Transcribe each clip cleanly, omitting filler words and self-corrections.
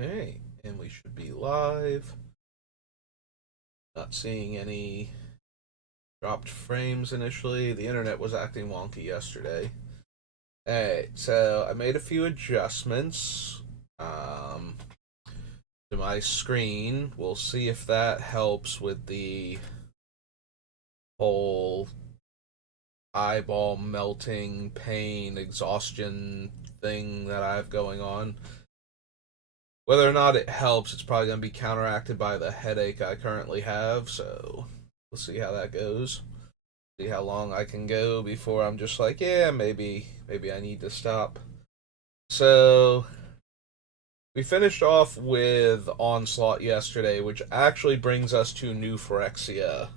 Okay, and we should be live. Not seeing any dropped frames initially. The internet was acting wonky yesterday. Alright, so I made a few adjustments to my screen. We'll see if that helps with the whole eyeball melting, pain, exhaustion thing that I have going on. Whether or not it helps, it's probably going to be counteracted by the headache I currently have, so we'll see how that goes. See how long I can go before I'm just like, yeah, maybe I need to stop. So we finished off with Onslaught yesterday, which actually brings us to New Phyrexia,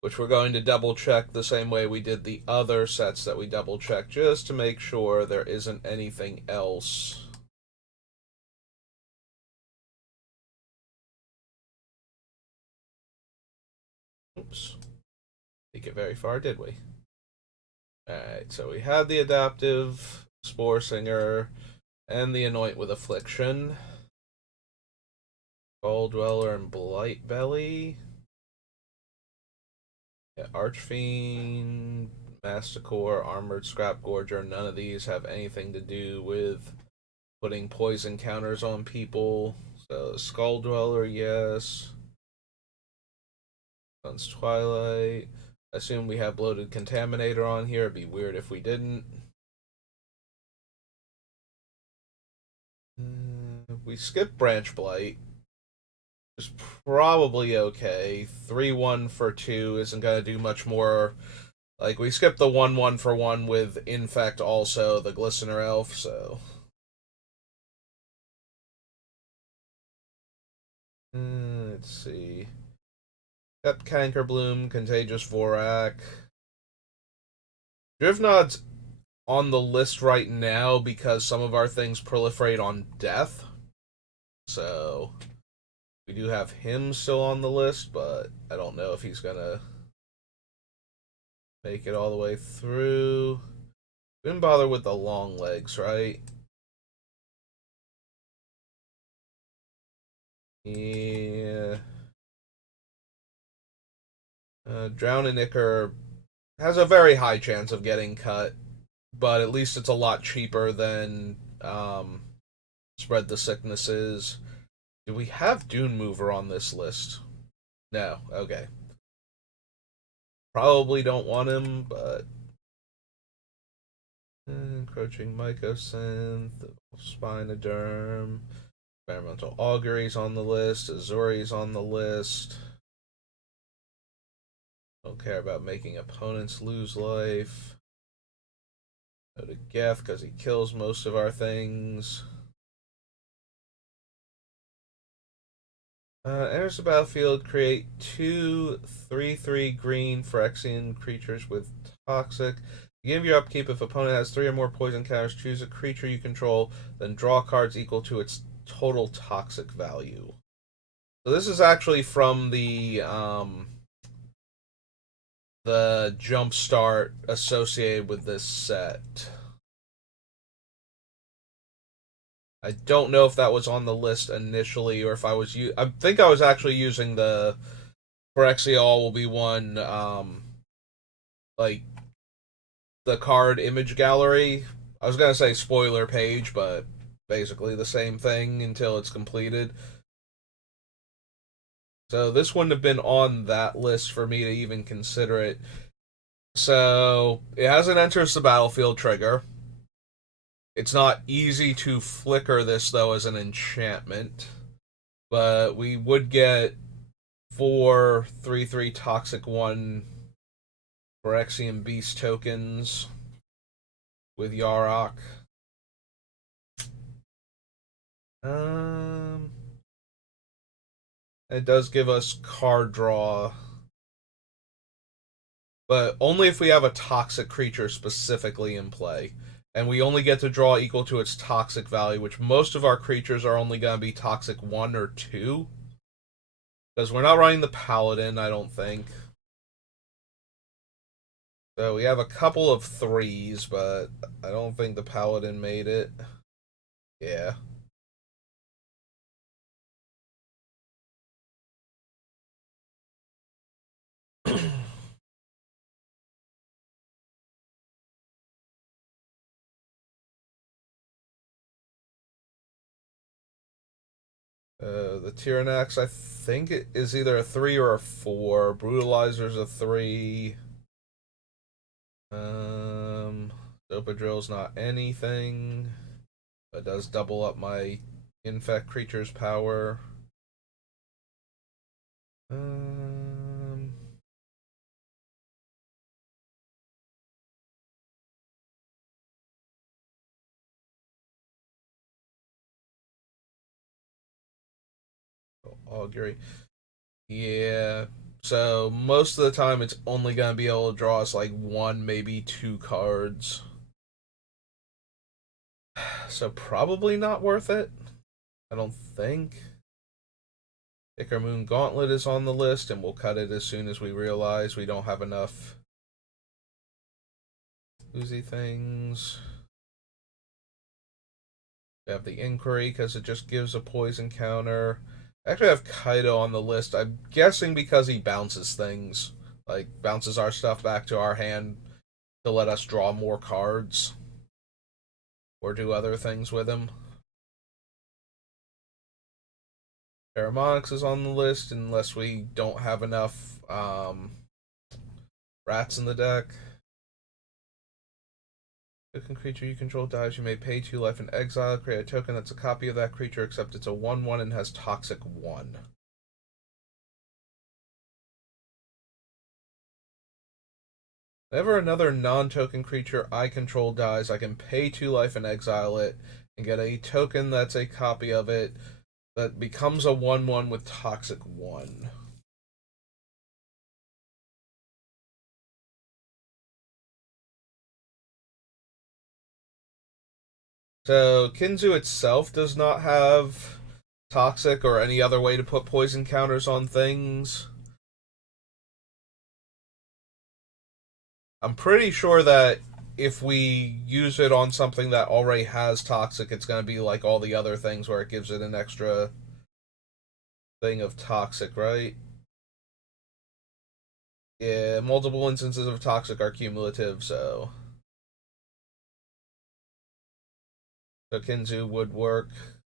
which we're going to double check the same way we did the other sets that we double checked, just to make sure there isn't anything else. Oops. Didn't get very far, did we? Alright, so we had the adaptive Spore Singer and the Anoint with Affliction. Skull Dweller and Blight Belly. Yeah, Archfiend, Masticore, Armored Scrap Gorger, none of these have anything to do with putting poison counters on people. So Skull Dweller, yes. Sun's Twilight. I assume we have Bloated Contaminator on here. It'd be weird if we didn't. We skipped Branch Blight. It's probably okay. 3-1 for 2 isn't going to do much more. Like, we skipped the 1-1 for 1 with Infect also, the Glistener Elf, so. Let's see. Got Cankerbloom, Contagious Vorak. Drivnod's on the list right now because some of our things proliferate on death. So, we do have him still on the list, but I don't know if he's gonna make it all the way through. Didn't bother with the long legs, right? Yeah. Drowning Ichor has a very high chance of getting cut, but at least it's a lot cheaper than Spread the Sicknesses. Do we have Dune Mover on this list? No. Okay. Probably don't want him, but Encroaching Mycosynth, Spinoderm, Experimental Augury's on the list, Azori's on the list. Don't care about making opponents lose life. Go to Geth because he kills most of our things. Enters the battlefield, create 2/3/3 green Phyrexian creatures with toxic. Give your upkeep if opponent has 3 or more poison counters, choose a creature you control, then draw cards equal to its total toxic value. So this is actually from the jump start associated with this set. I don't know if that was on the list initially or if I was I think I was actually using the Phyrexia All will be one like the card image gallery. I was gonna say spoiler page, but basically the same thing until it's completed. So this wouldn't have been on that list for me to even consider it. So it has an enters the battlefield trigger. It's not easy to flicker this though as an enchantment, but we would get 4/3/3 toxic 1 Phyrexian Beast tokens with Yarok. Um, it does give us card draw, but only if we have a toxic creature specifically in play. And we only get to draw equal to its toxic value, which most of our creatures are only going to be toxic 1 or 2. Because we're not running the Paladin, I don't think. So we have a couple of 3s, but I don't think the Paladin made it. Yeah. The Tyrannax, I think it is either a 3 or a 4. Brutalizer's a 3. Um, Dopa Drill's not anything. But does double up my infect creature's power. Um, Augury. Yeah. So most of the time, it's only gonna be able to draw us like one, maybe two cards. So probably not worth it. I don't think. Icar Moon Gauntlet is on the list, and we'll cut it as soon as we realize we don't have enough oozy things. We have the Inquiry because it just gives a poison counter. I actually have Kaido on the list. I'm guessing because he bounces things. Like, bounces our stuff back to our hand to let us draw more cards. Or do other things with him. Pheromonix is on the list unless we don't have enough rats in the deck. Token creature you control dies. You may pay 2 life in exile. Create a token that's a copy of that creature, except it's a 1/1 and has Toxic 1. Whenever another non-token creature I control dies, I can pay 2 life and exile it, and get a token that's a copy of it that becomes a 1/1 with Toxic 1. So Kinzu itself does not have Toxic or any other way to put poison counters on things. I'm pretty sure that if we use it on something that already has Toxic, it's going to be like all the other things where it gives it an extra thing of Toxic, right? Yeah, multiple instances of Toxic are cumulative, so Kinzu would work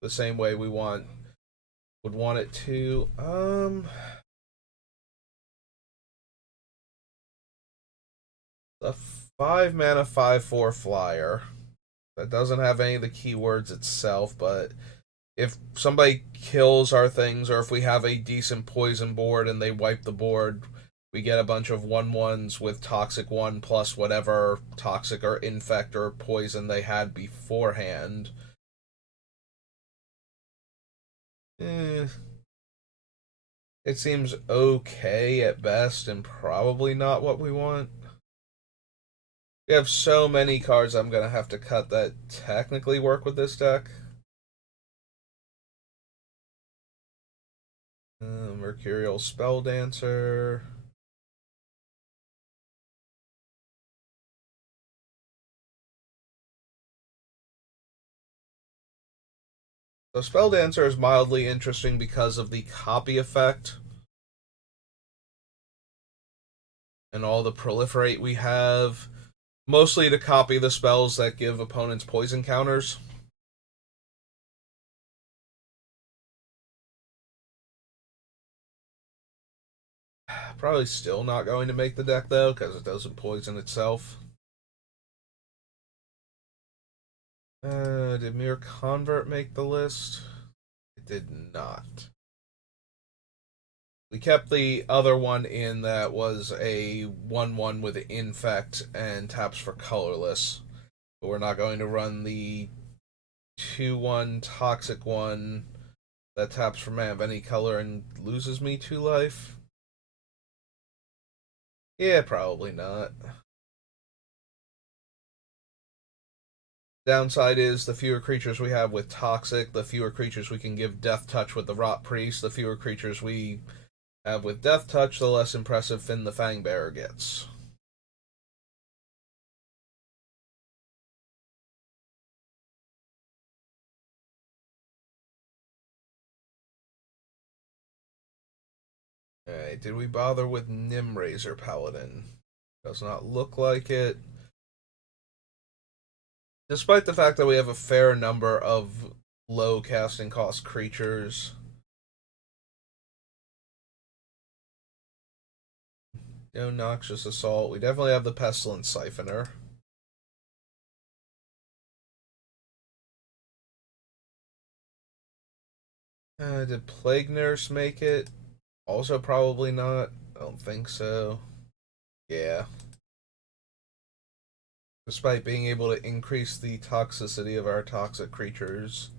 the same way we would want it to. The 5 mana 5/4 flyer that doesn't have any of the keywords itself, but if somebody kills our things, or if we have a decent poison board and they wipe the board, we get a bunch of 1/1s with Toxic 1 plus whatever Toxic or Infect or Poison they had beforehand. Eh, it seems okay at best and probably not what we want. We have so many cards I'm going to have to cut that technically work with this deck. Mercurial Spell Dancer. So Spell Dancer is mildly interesting because of the copy effect and all the proliferate we have, mostly to copy the spells that give opponents poison counters. Probably still not going to make the deck though, because it doesn't poison itself. Did Mirror Convert make the list? It did not. We kept the other one in that was a 1/1 with Infect and taps for colorless. But we're not going to run the 2/1 Toxic one that taps for mana of any color and loses me 2 life. Yeah, probably not. Downside is the fewer creatures we have with Toxic, the fewer creatures we can give Death Touch with the Rot Priest, the fewer creatures we have with Death Touch, the less impressive Finn the Fangbearer gets. Alright, did we bother with Nimrazor Paladin? Does not look like it. Despite the fact that we have a fair number of low casting cost creatures. No Noxious Assault. We definitely have the Pestilence Siphoner. Did Plague Nurse make it? Also probably not. I don't think so. Yeah. Despite being able to increase the toxicity of our toxic creatures.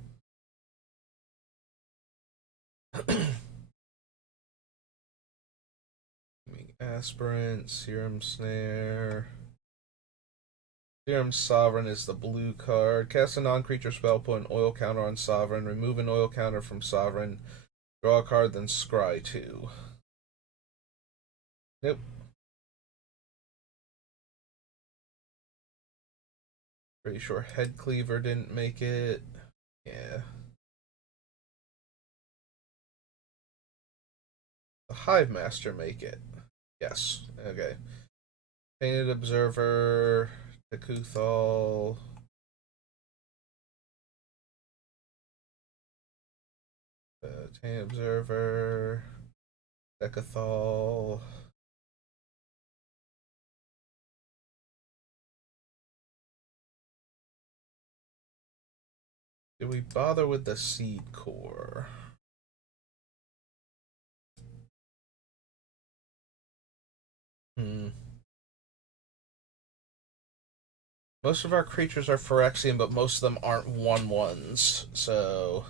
Aspirant, Serum Snare. Serum Sovereign is the blue card. Cast a non-creature spell, put an oil counter on Sovereign, remove an oil counter from Sovereign, draw a card, then scry 2. Nope. Pretty sure Head Cleaver didn't make it. Yeah. The Hive Master make it. Yes. Okay. Painted Observer, Tekuthal. Painted Observer, Tekuthal. Did we bother with the Seed Core? Most of our creatures are Phyrexian, but most of them aren't 1/1s, so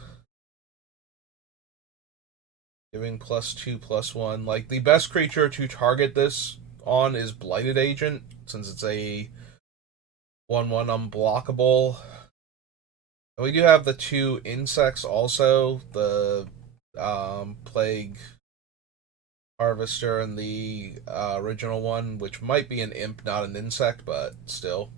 giving +2/+1. Like, the best creature to target this on is Blighted Agent, since it's a 1/1 unblockable. And we do have the 2 insects also, the Plague Harvester and the original one, which might be an imp, not an insect, but still.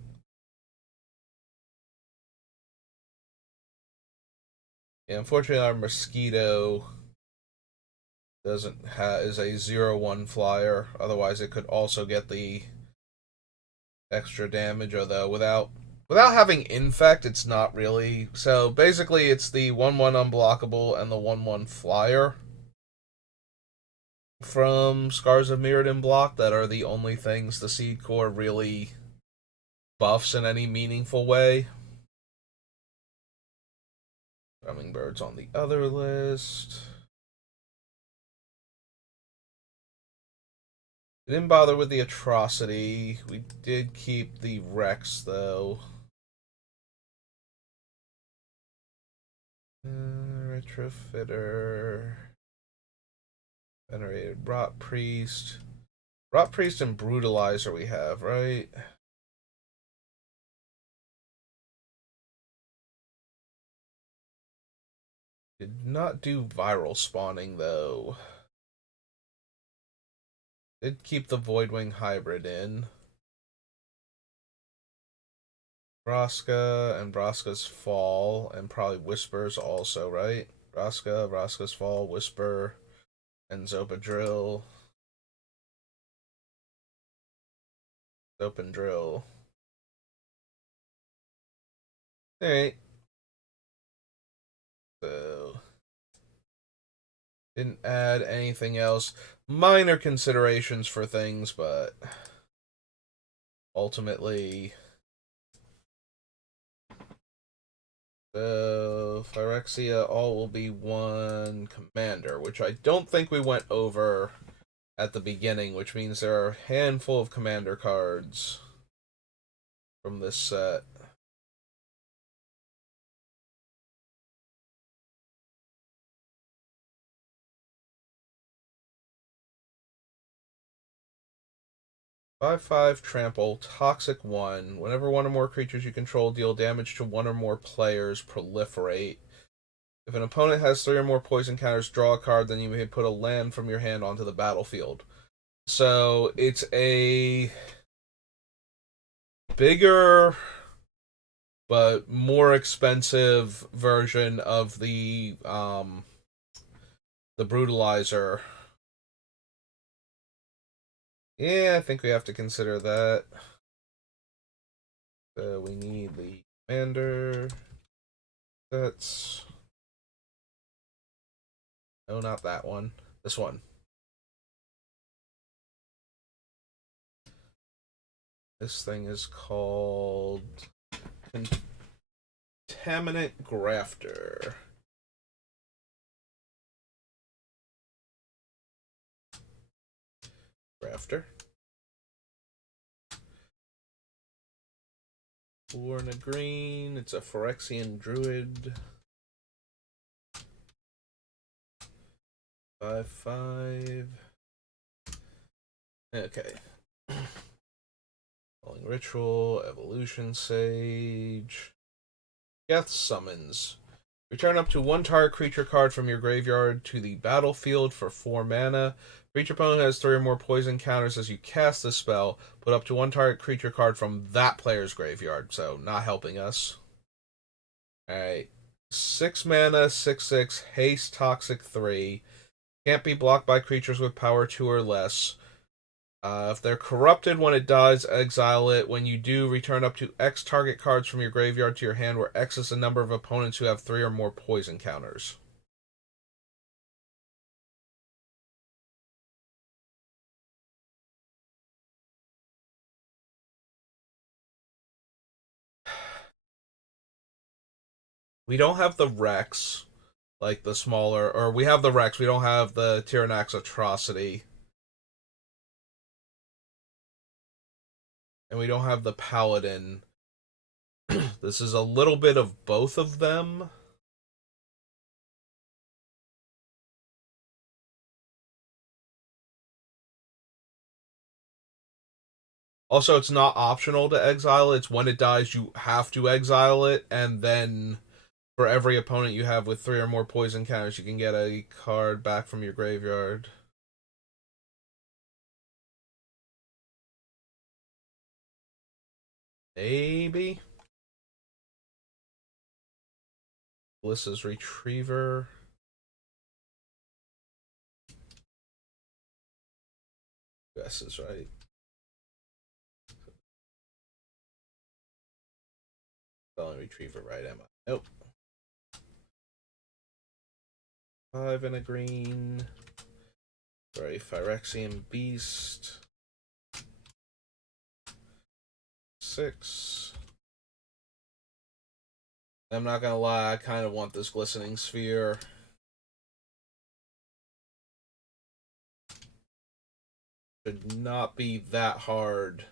Yeah, unfortunately, our mosquito doesn't is a 0/1 flyer. Otherwise, it could also get the extra damage. Although without having infect, it's not really. So basically, it's the 1/1 unblockable and the 1/1 flyer from Scars of Mirrodin block that are the only things the Seed Core really buffs in any meaningful way. Hummingbird's on the other list. We didn't bother with the Atrocity. We did keep the Rex, though. Retrofitter. Venerated Rot Priest. Rot Priest and Brutalizer we have, right? Did not do viral spawning, though. Did keep the Voidwing Hybrid in. Vraska and Vraska's Fall, and probably Whispers also, right? Vraska's Fall, Whisper, and Zopadrill. Zopandrill. Alright. So, didn't add anything else. Minor considerations for things, but ultimately. So, Phyrexia all will be 1 commander, which I don't think we went over at the beginning, which means there are a handful of commander cards from this set. Five trample, toxic 1. Whenever one or more creatures you control deal damage to one or more players, proliferate. If an opponent has 3 or more poison counters, draw a card, then you may put a land from your hand onto the battlefield. So it's a bigger but more expensive version of the brutalizer. Yeah, I think we have to consider that. We need the commander. That's... No, not that one. This one. This thing is called Contaminant Grafter. Grafter. 4 and a green. It's a Phyrexian Druid. 5/5. Okay. Calling Ritual, Evolution Sage. Death Summons. Return up to one target creature card from your graveyard to the battlefield for 4 mana. For each opponent has 3 or more poison counters as you cast this spell. Put up to one target creature card from that player's graveyard, so not helping us. Alright. 6 mana, 6/6, haste, toxic 3. Can't be blocked by creatures with power 2 or less. If they're corrupted when it dies, exile it. When you do, return up to X target cards from your graveyard to your hand, where X is the number of opponents who have 3 or more poison counters. We don't have the Rex, like the smaller, or we have the Rex, we don't have the Tyrannax Atrocity. And we don't have the Paladin. This is a little bit of both of them. Also, it's not optional to exile it. It's when it dies, you have to exile it, and then for every opponent you have with 3 or more poison counters, you can get a card back from your graveyard. Maybe. Bliss's Retriever. Guess is right. Spelling Retriever right, am I? Nope. 5 and a green. Sorry, Phyrexian Beast. 6. I'm not gonna lie, I kind of want this Glistening Sphere. Should not be that hard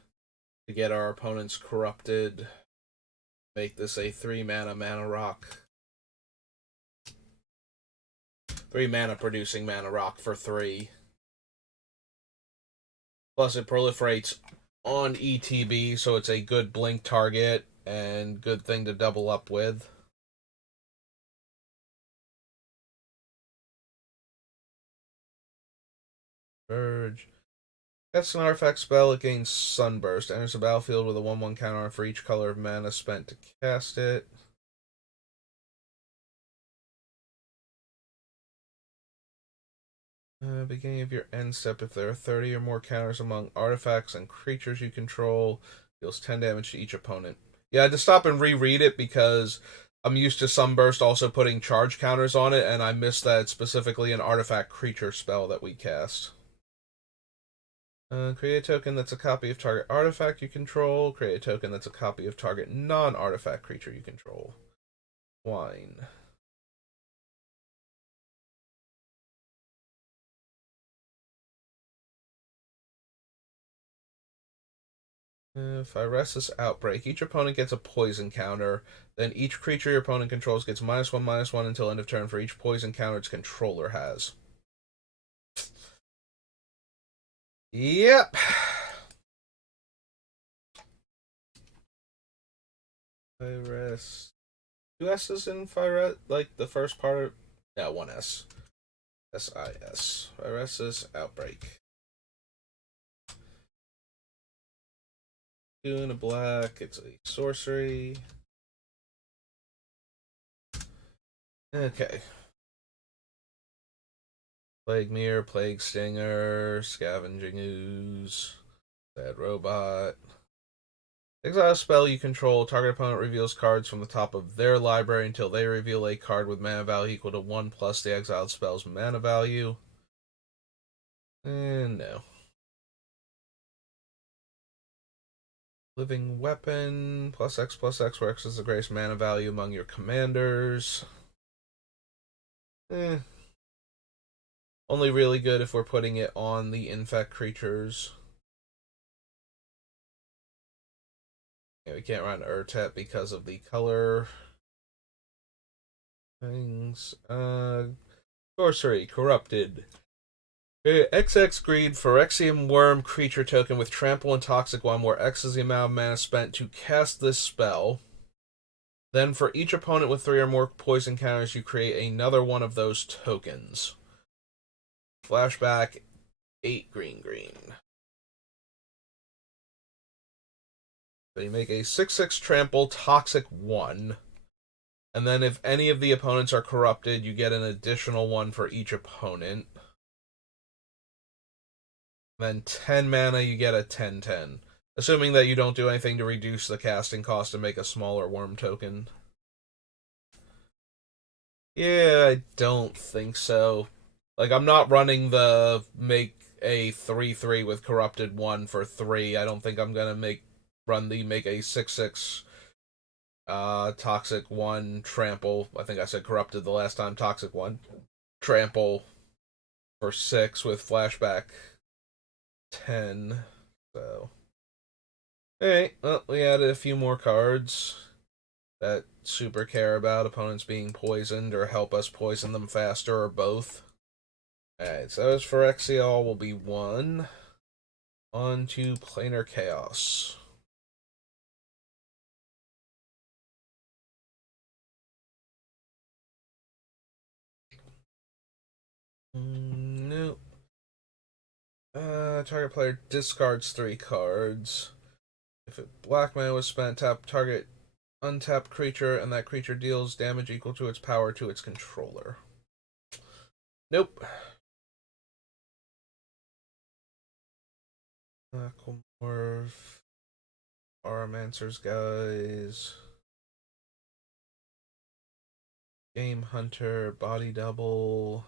to get our opponents corrupted. Make this a 3 mana rock. 3 mana producing mana rock for 3. Plus it proliferates on ETB, so it's a good blink target and good thing to double up with. Verge. That's an artifact spell. It gains Sunburst. Enters the battlefield with a 1/1 counter for each color of mana spent to cast it. Beginning of your end step, if there are 30 or more counters among artifacts and creatures you control, deals 10 damage to each opponent. Yeah, I had to stop and reread it because I'm used to Sunburst also putting charge counters on it, and I missed that it's specifically an artifact creature spell that we cast. Create a token that's a copy of target artifact you control. Create a token that's a copy of target non-artifact creature you control. Wine. Phyresis Outbreak. Each opponent gets a poison counter. Then each creature your opponent controls gets -1/-1 until end of turn for each poison counter its controller has. Yep. Phyresis. 2 S's in Phyresis? Like the first part of... Yeah, 1 S. S-I-S. Phyresis Outbreak. 2 and a black. It's a sorcery. Okay. Plague Mirror, Plague Stinger, Scavenging Ooze, Bad Robot. Exile a spell you control. Target opponent reveals cards from the top of their library until they reveal a card with mana value equal to 1 plus the exiled spell's mana value. And no. Living Weapon, +X, where X is the greatest mana value among your commanders. Only really good if we're putting it on the infect creatures. Yeah, we can't run Urtet because of the color things. Sorcery, Corrupted. XX Greed, Phyrexian Worm creature token with Trample and Toxic One, where X is the amount of mana spent to cast this spell. Then for each opponent with 3 or more poison counters, you create another one of those tokens. Flashback, 8 green. So you make a 6/6 Trample Toxic 1. And then if any of the opponents are corrupted, you get an additional one for each opponent. Then 10 mana, you get a 10/10. Assuming that you don't do anything to reduce the casting cost and make a smaller worm token. Yeah, I don't think so. Like, I'm not running the make a 3/3 with corrupted 1 for 3. I don't think I'm gonna make a 6/6 toxic 1 trample. I think I said corrupted the last time. Toxic 1 trample for 6 with flashback 10. So, alright, well, we added a few more cards that super care about opponents being poisoned or help us poison them faster or both. Alright, so as for Phyrexial will be 1. On to Planar Chaos. Nope. Target player discards 3 cards. If black mana was spent, tap target untapped creature, and that creature deals damage equal to its power to its controller. Nope. Aquamorph. Aramancer's Guys. Game Hunter. Body Double.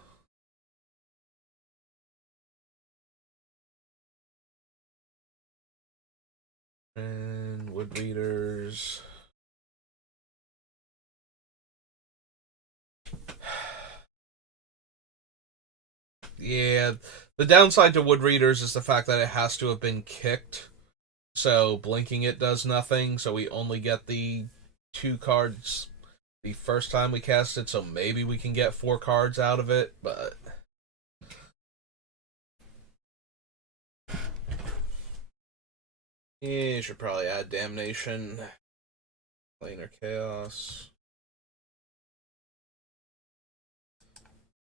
And Wood Readers. Yeah, the downside to Wood Readers is the fact that it has to have been kicked. So blinking it does nothing. So we only get the 2 cards the first time we cast it. So maybe we can get 4 cards out of it, but yeah, you should probably add Damnation. Planar Chaos.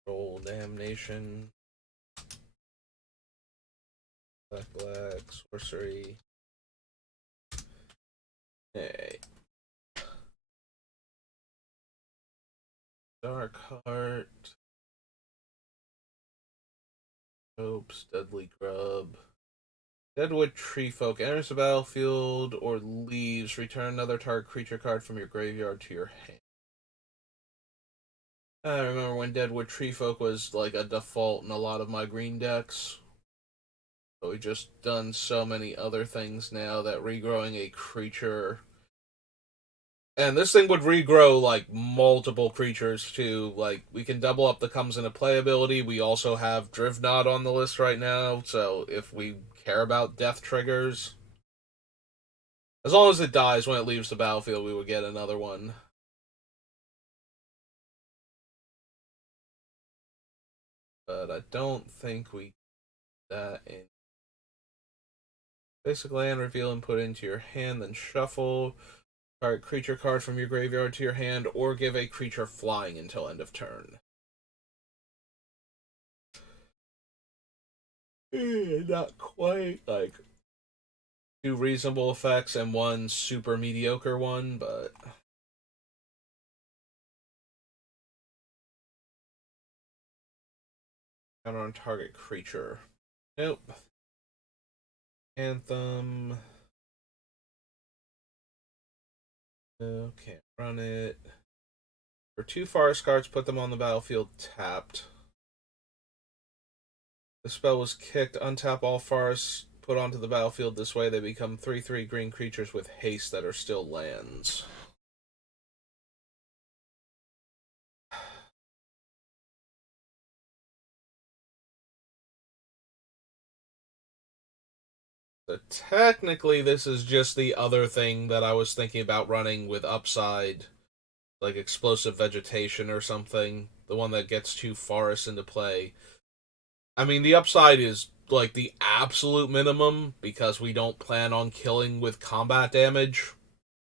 Roll Damnation. Black, Sorcery. Hey. Dark Heart. Hopes, Deadly Grub. Deadwood Treefolk enters the battlefield or leaves. Return another target creature card from your graveyard to your hand. I remember when Deadwood Treefolk was like a default in a lot of my green decks. But we've just done so many other things now that regrowing a creature. And this thing would regrow like multiple creatures too. Like we can double up the comes into play ability. We also have Drivnod on the list right now, so if we care about death triggers, as long as it dies when it leaves the battlefield, we would get another one. But I don't think we that in basic land reveal and put into your hand, then shuffle. Target creature card from your graveyard to your hand, or give a creature flying until end of turn. Not quite like 2 reasonable effects and 1 super mediocre one, but Counter on target creature. Nope. Anthem. No, can't run it. For 2 forest cards, put them on the battlefield tapped. The spell was kicked. Untap all forests put onto the battlefield. This way they become 3/3 green creatures with haste that are still lands. So technically, this is just the other thing that I was thinking about running with upside, like explosive vegetation or something. The one that gets 2 forests into play. I mean, the upside is like the absolute minimum because we don't plan on killing with combat damage,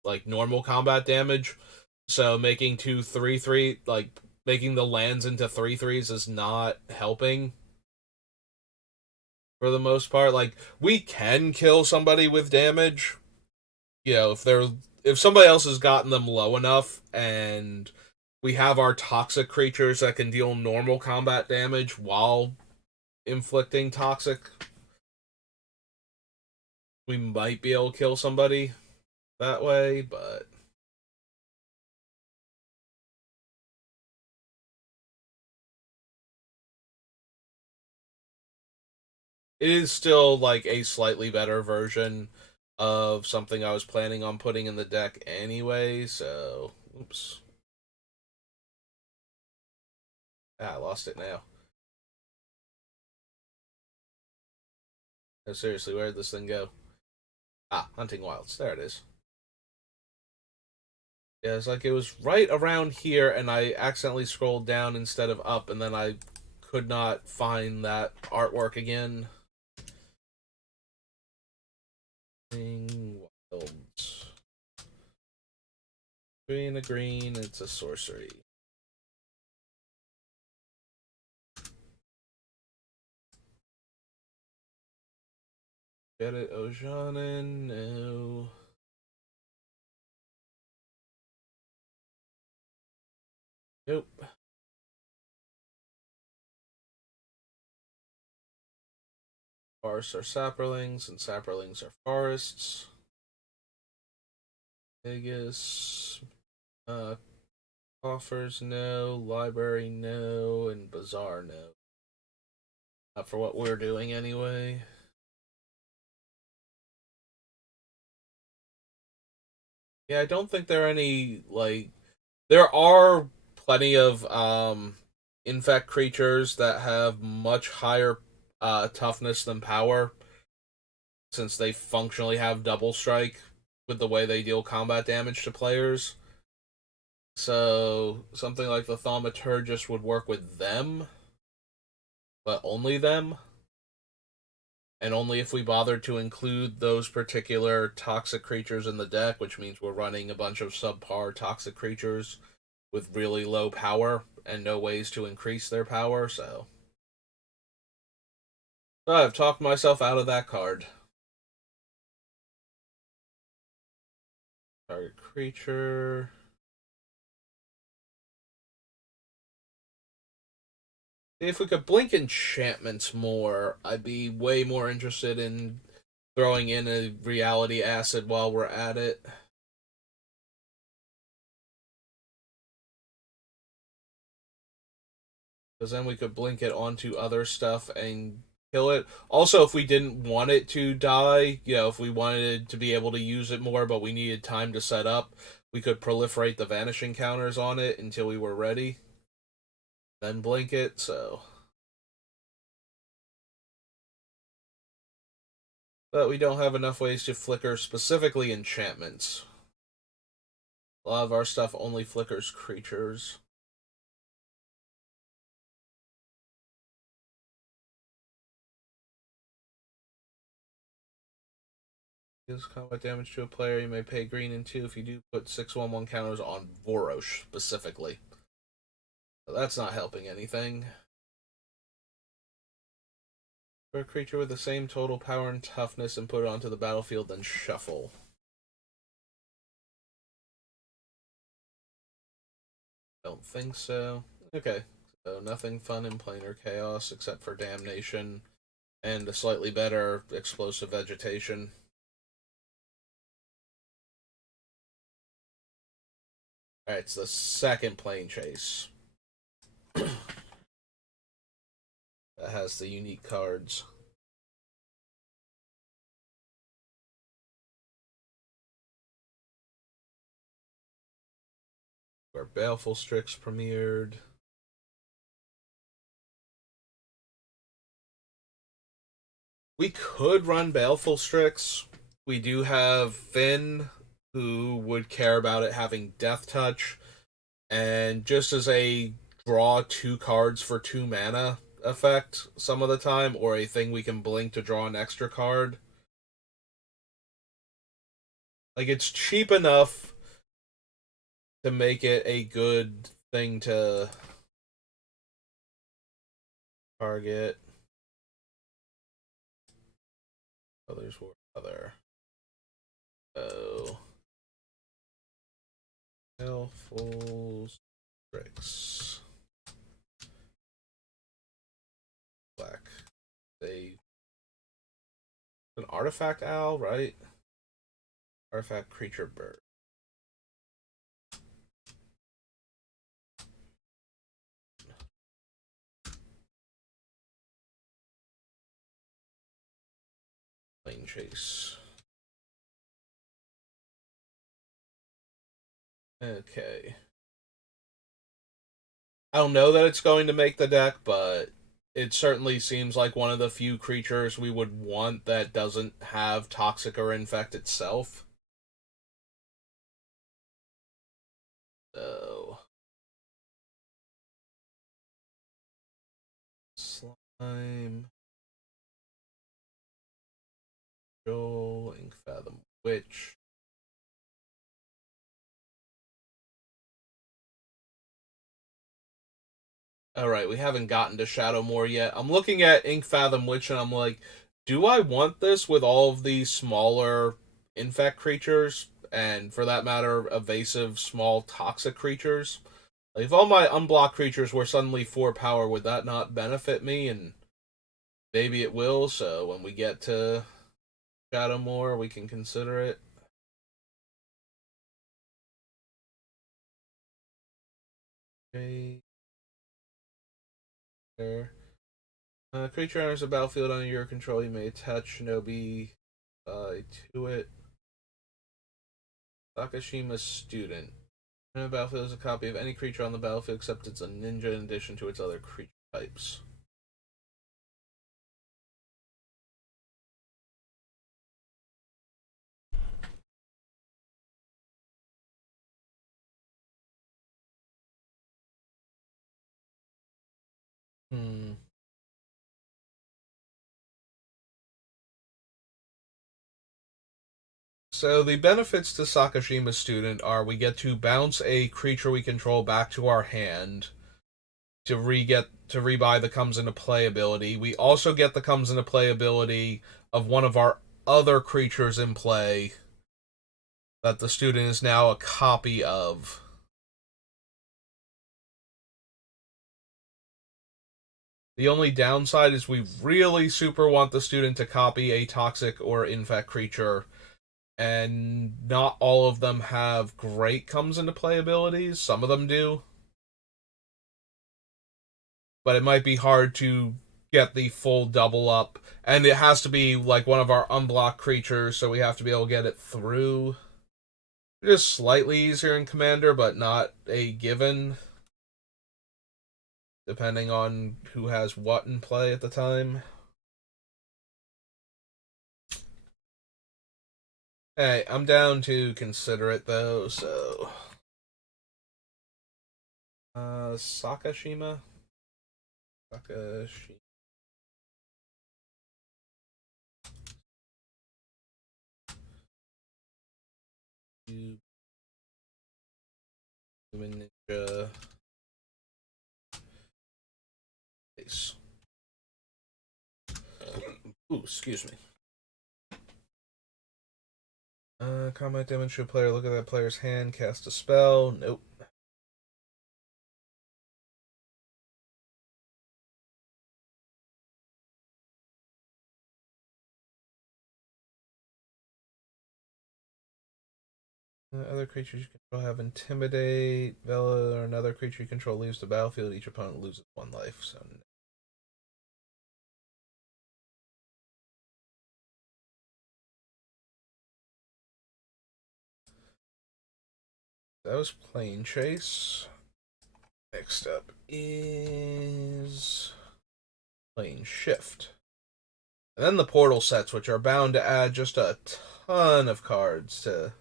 like normal combat damage. So making 2/3/3, like making the lands into 3/3s is not helping for the most part. Like we can kill somebody with damage, if somebody else has gotten them low enough, and we have our toxic creatures that can deal normal combat damage while inflicting toxic, we might be able to kill somebody that way, but it is still like a slightly better version of something I was planning on putting in the deck anyway, so oops. I lost it now. No, seriously, where did this thing go? Ah, Hunting Wilds. There it is. Yeah, it's like it was right around here, and I accidentally scrolled down instead of up, and then I could not find that artwork again. Hunting Wilds. Green, a green, it's a sorcery. Get it, Ojanen? No. Nope. Forests are sapperlings, and sapperlings are forests. Vegas. Coffers, no. Library, no. And Bazaar, no. Not for what we're doing anyway. Yeah, I don't think there are any, like, there are plenty of infect creatures that have much higher toughness than power, since they functionally have double strike with the way they deal combat damage to players. So something like the Thaumaturgist would work with them, but only them, and only if we bothered to include those particular toxic creatures in the deck, which means we're running a bunch of subpar toxic creatures with really low power and no ways to increase their power, so I've talked myself out of that card. Target creature. If we could blink enchantments more, I'd be way more interested in throwing in a reality acid while we're at it. Because then we could blink it onto other stuff and kill it. Also, if we didn't want it to die, if we wanted to be able to use it more, but we needed time to set up, we could proliferate the vanishing counters on it until we were ready. Then blink it, so. But we don't have enough ways to flicker specifically enchantments. A lot of our stuff only flickers creatures. Deals combat damage to a player. You may pay green and 2 if you do put 6/1/1 counters on Vorosh specifically. So that's not helping anything. For a creature with the same total power and toughness and put it onto the battlefield, then shuffle. Don't think so. Okay. So nothing fun in planar chaos except for damnation and a slightly better explosive vegetation. Alright, it's the second plane chase. That has the unique cards. Where Baleful Strix premiered. We could run Baleful Strix. We do have Finn, who would care about it having Death Touch, and just as a draw 2 cards for 2 mana effect some of the time, or a thing we can blink to draw an extra card. Like, it's cheap enough to make it a good thing to target. Others were other. Oh. Baleful Strix. Black. They an artifact owl, right? Artifact creature bird. Plane chase. Okay. I don't know that it's going to make the deck, but it certainly seems like one of the few creatures we would want that doesn't have toxic or infect itself. So slime, Joel, Ink Fathom Witch. Alright, we haven't gotten to Shadowmoor yet. I'm looking at Ink Fathom Witch and I'm like, do I want this with all of these smaller infect creatures? And for that matter, evasive small toxic creatures? Like, if all my unblocked creatures were suddenly 4 power, would that not benefit me? And maybe it will, so when we get to Shadowmoor, we can consider it. Okay. There. Creature enters the battlefield under your control. You may attach Shinobi to it. Takashima's student. The battlefield is a copy of any creature on the battlefield except it's a ninja in addition to its other creature types. Hmm. So the benefits to Sakashima's student are we get to bounce a creature we control back to our hand to rebuy the comes into play ability. We also get the comes into play ability of one of our other creatures in play that the student is now a copy of. The only downside is we really super want the student to copy a toxic or infect creature, and not all of them have great comes into play abilities. Some of them do. But it might be hard to get the full double up. And it has to be like one of our unblocked creatures, so we have to be able to get it through. Just slightly easier in Commander, but not a given. Depending on who has what in play at the time. Hey, I'm down to consider it though, so. Sakashima? Sakashima. Human Ninja. Base. Ooh, excuse me. Combat demonstrate player. Look at that player's hand. Cast a spell. Nope. Other creatures you control have Intimidate. Vela or another creature you control leaves the battlefield. Each opponent loses 1 life. So that was Plane Chase. Next up is Plane Shift. And then the portal sets, which are bound to add just a ton of cards to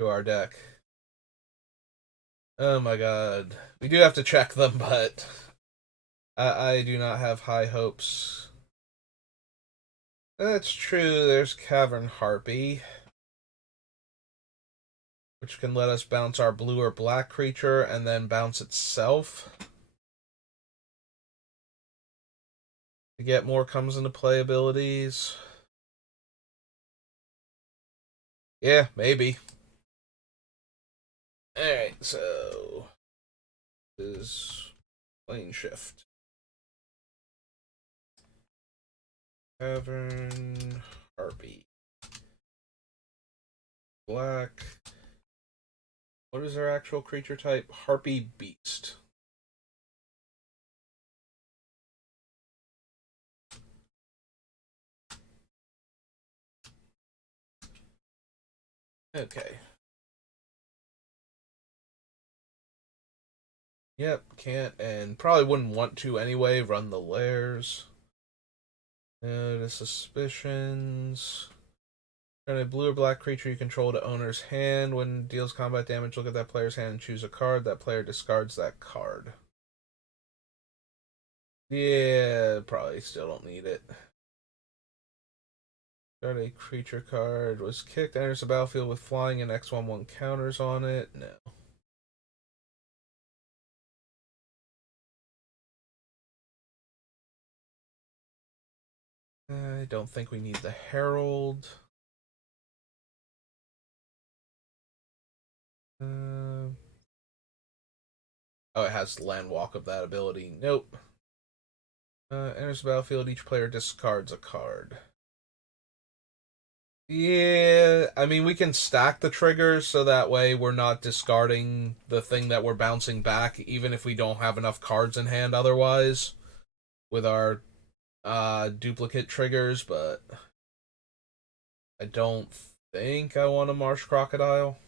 our deck. Oh my god. We do have to check them, but I do not have high hopes. That's true, there's Cavern Harpy, which can let us bounce our blue or black creature and then bounce itself. To get more comes into play abilities. Yeah, maybe. Alright, so this is Plane Shift. Cavern Harpy. Black. What is our actual creature type? Harpy Beast. Okay. Yep, can't and probably wouldn't want to anyway. Run the lairs. The suspicions. Turn a blue or black creature you control to owner's hand. When it deals combat damage, look at that player's hand and choose a card. That player discards that card. Yeah, probably still don't need it. Got a creature card. Was kicked. Enters the battlefield with flying and X11 counters on it. No. I don't think we need the Herald. Uh, oh, it has land walk of that ability. Nope. Enters the battlefield. Each player discards a card. Yeah, I mean, we can stack the triggers so that way we're not discarding the thing that we're bouncing back, even if we don't have enough cards in hand otherwise, with our duplicate triggers, but I don't think I want a Marsh Crocodile.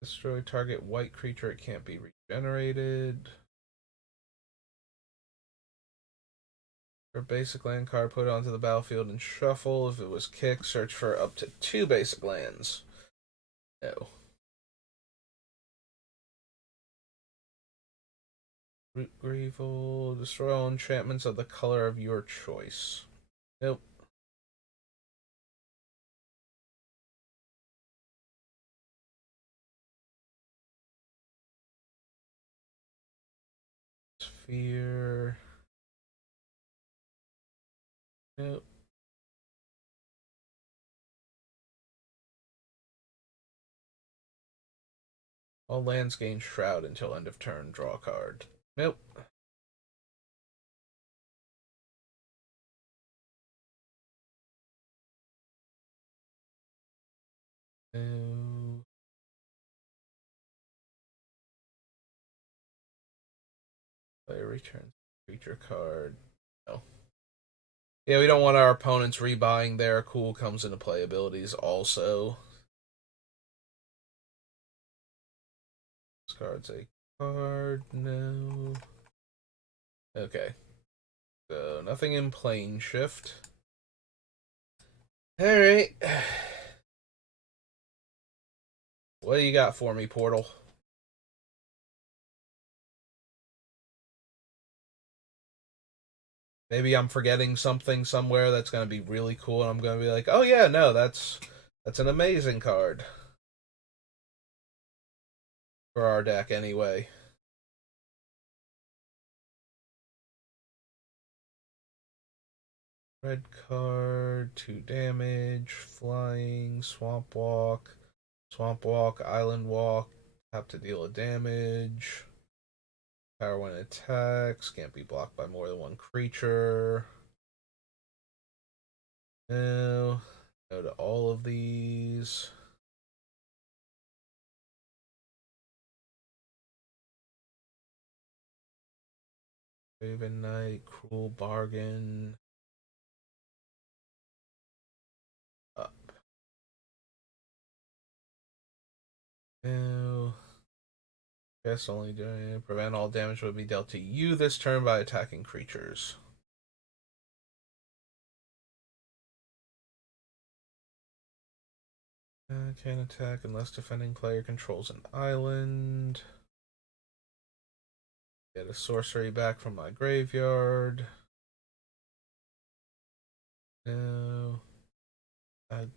Destroy target white creature, it can't be regenerated. For basic land card, put it onto the battlefield and shuffle. If it was kicked, search for up to 2 basic lands. No. Root Greevel. Destroy all enchantments of the color of your choice. Nope. Sphere. Nope. All lands gain Shroud until end of turn. Draw a card. Nope. No. Player returns creature card. No. Yeah, we don't want our opponents rebuying their cool comes into play abilities also. This card's a card. No. Okay. So nothing in Plane Shift. Alright. What do you got for me, Portal? Maybe I'm forgetting something somewhere that's gonna be really cool, and I'm gonna be like, oh yeah, no, that's an amazing card for our deck anyway. Red card, 2 damage, flying, swamp walk, island walk, have to deal a damage. Power when it attacks. Can't be blocked by more than one creature. No. No to all of these. Raven Knight, Cruel Bargain. Up. No. Guess only doing prevent all damage would be dealt to you this turn by attacking creatures. Can't attack unless defending player controls an island. Get a sorcery back from my graveyard. No.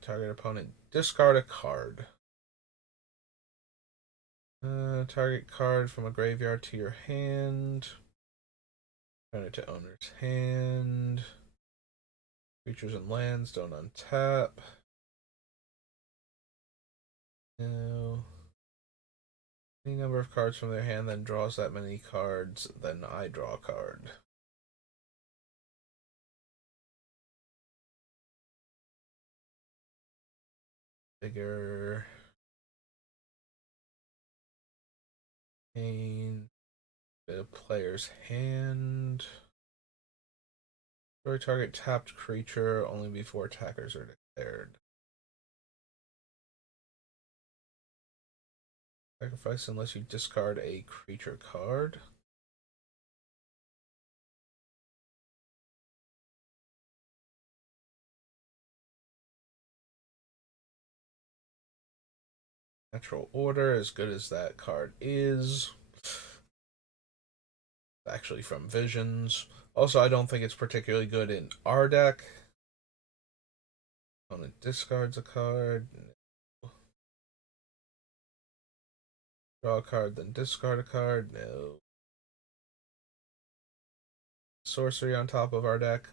Target opponent discard a card. Target card from a graveyard to your hand. Turn it to owner's hand. Creatures and lands don't untap. No. Any number of cards from their hand then draws that many cards, then I draw a card. Bigger. Pain. Bit of player's hand. Destroy target tapped creature only before attackers are declared. Sacrifice unless you discard a creature card. Natural Order, as good as that card is. Actually from Visions. Also, I don't think it's particularly good in our deck. Opponent discards a card. Draw a card, then discard a card. No. Sorcery on top of our deck.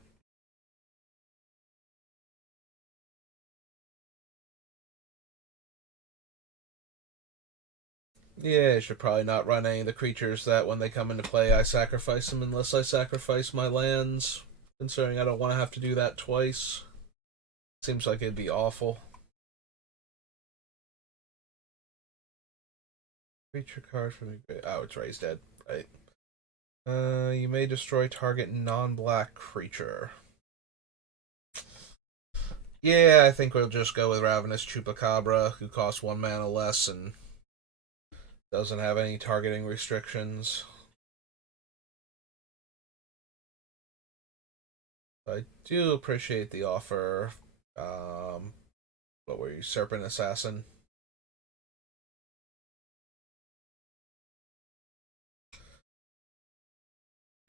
Yeah, I should probably not run any of the creatures that when they come into play I sacrifice them unless I sacrifice my lands. Considering I don't want to have to do that twice. Seems like it'd be awful. Creature card from the... Oh, it's Raised Dead. Right. You may destroy target non-black creature. Yeah, I think we'll just go with Ravenous Chupacabra, who costs 1 mana less and doesn't have any targeting restrictions. I do appreciate the offer. What were you, Serpent Assassin?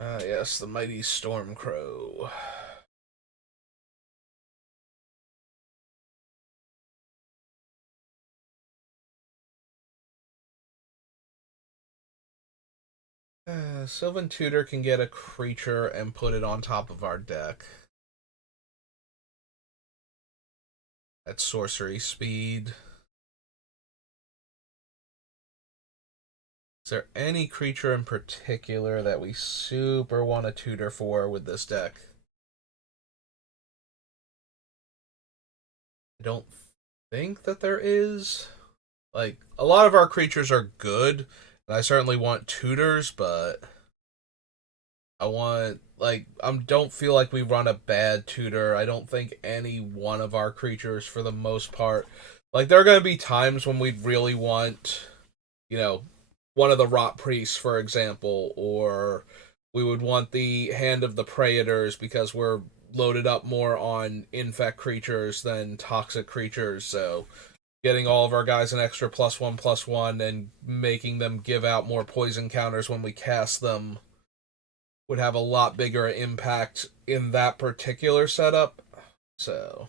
Yes, the mighty Stormcrow. Sylvan Tutor can get a creature and put it on top of our deck. At sorcery speed. Is there any creature in particular that we super want to tutor for with this deck? I don't think that there is. Like, a lot of our creatures are good, and I certainly want tutors, but I want, like, I don't feel like we run a bad tutor. I don't think any one of our creatures, for the most part, like, there are going to be times when we really want, you know, one of the Rot Priests, for example, or we would want the Hand of the Praetors because we're loaded up more on infect creatures than toxic creatures, so getting all of our guys an extra +1/+1 and making them give out more poison counters when we cast them would have a lot bigger impact in that particular setup. So,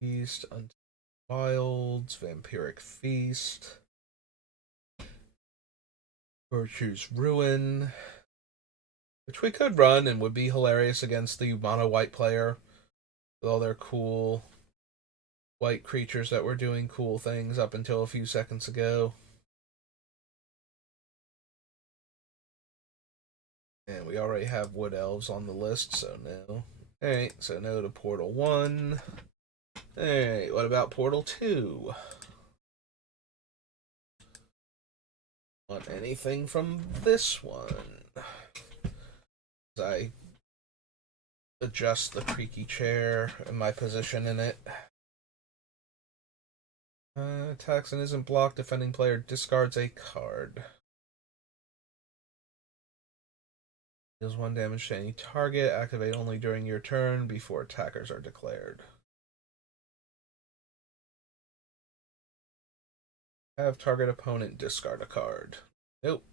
Feast, Untamed Wilds, Vampiric Feast, Virtue's Ruin, which we could run and would be hilarious against the mono white player with all their cool white creatures that were doing cool things up until a few seconds ago. And we already have wood elves on the list, so no. Alright, so no to Portal 1. Alright, what about Portal 2? Want anything from this one? I adjust the creaky chair and my position in it. Attacks and isn't blocked. Defending player discards a card. Deals 1 damage to any target. Activate only during your turn before attackers are declared. Have target opponent discard a card. Nope.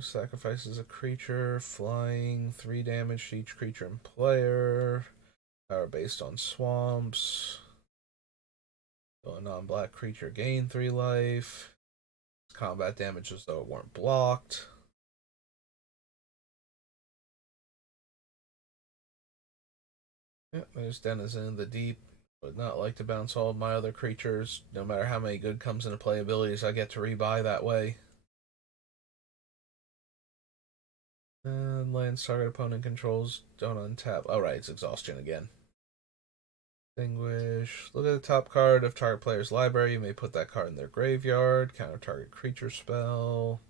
Sacrifices a creature. Flying. 3 damage to each creature and player. Power based on swamps. A non-black creature gain 3 life. Combat damage as though it weren't blocked. Yep, there's Denizen of the Deep. Would not like to bounce all of my other creatures. No matter how many good comes into play abilities, I get to rebuy that way. And lands target opponent controls don't untap. Oh, right, it's exhaustion again. Distinguish. Look at the top card of target player's library. You may put that card in their graveyard. Counter target creature spell.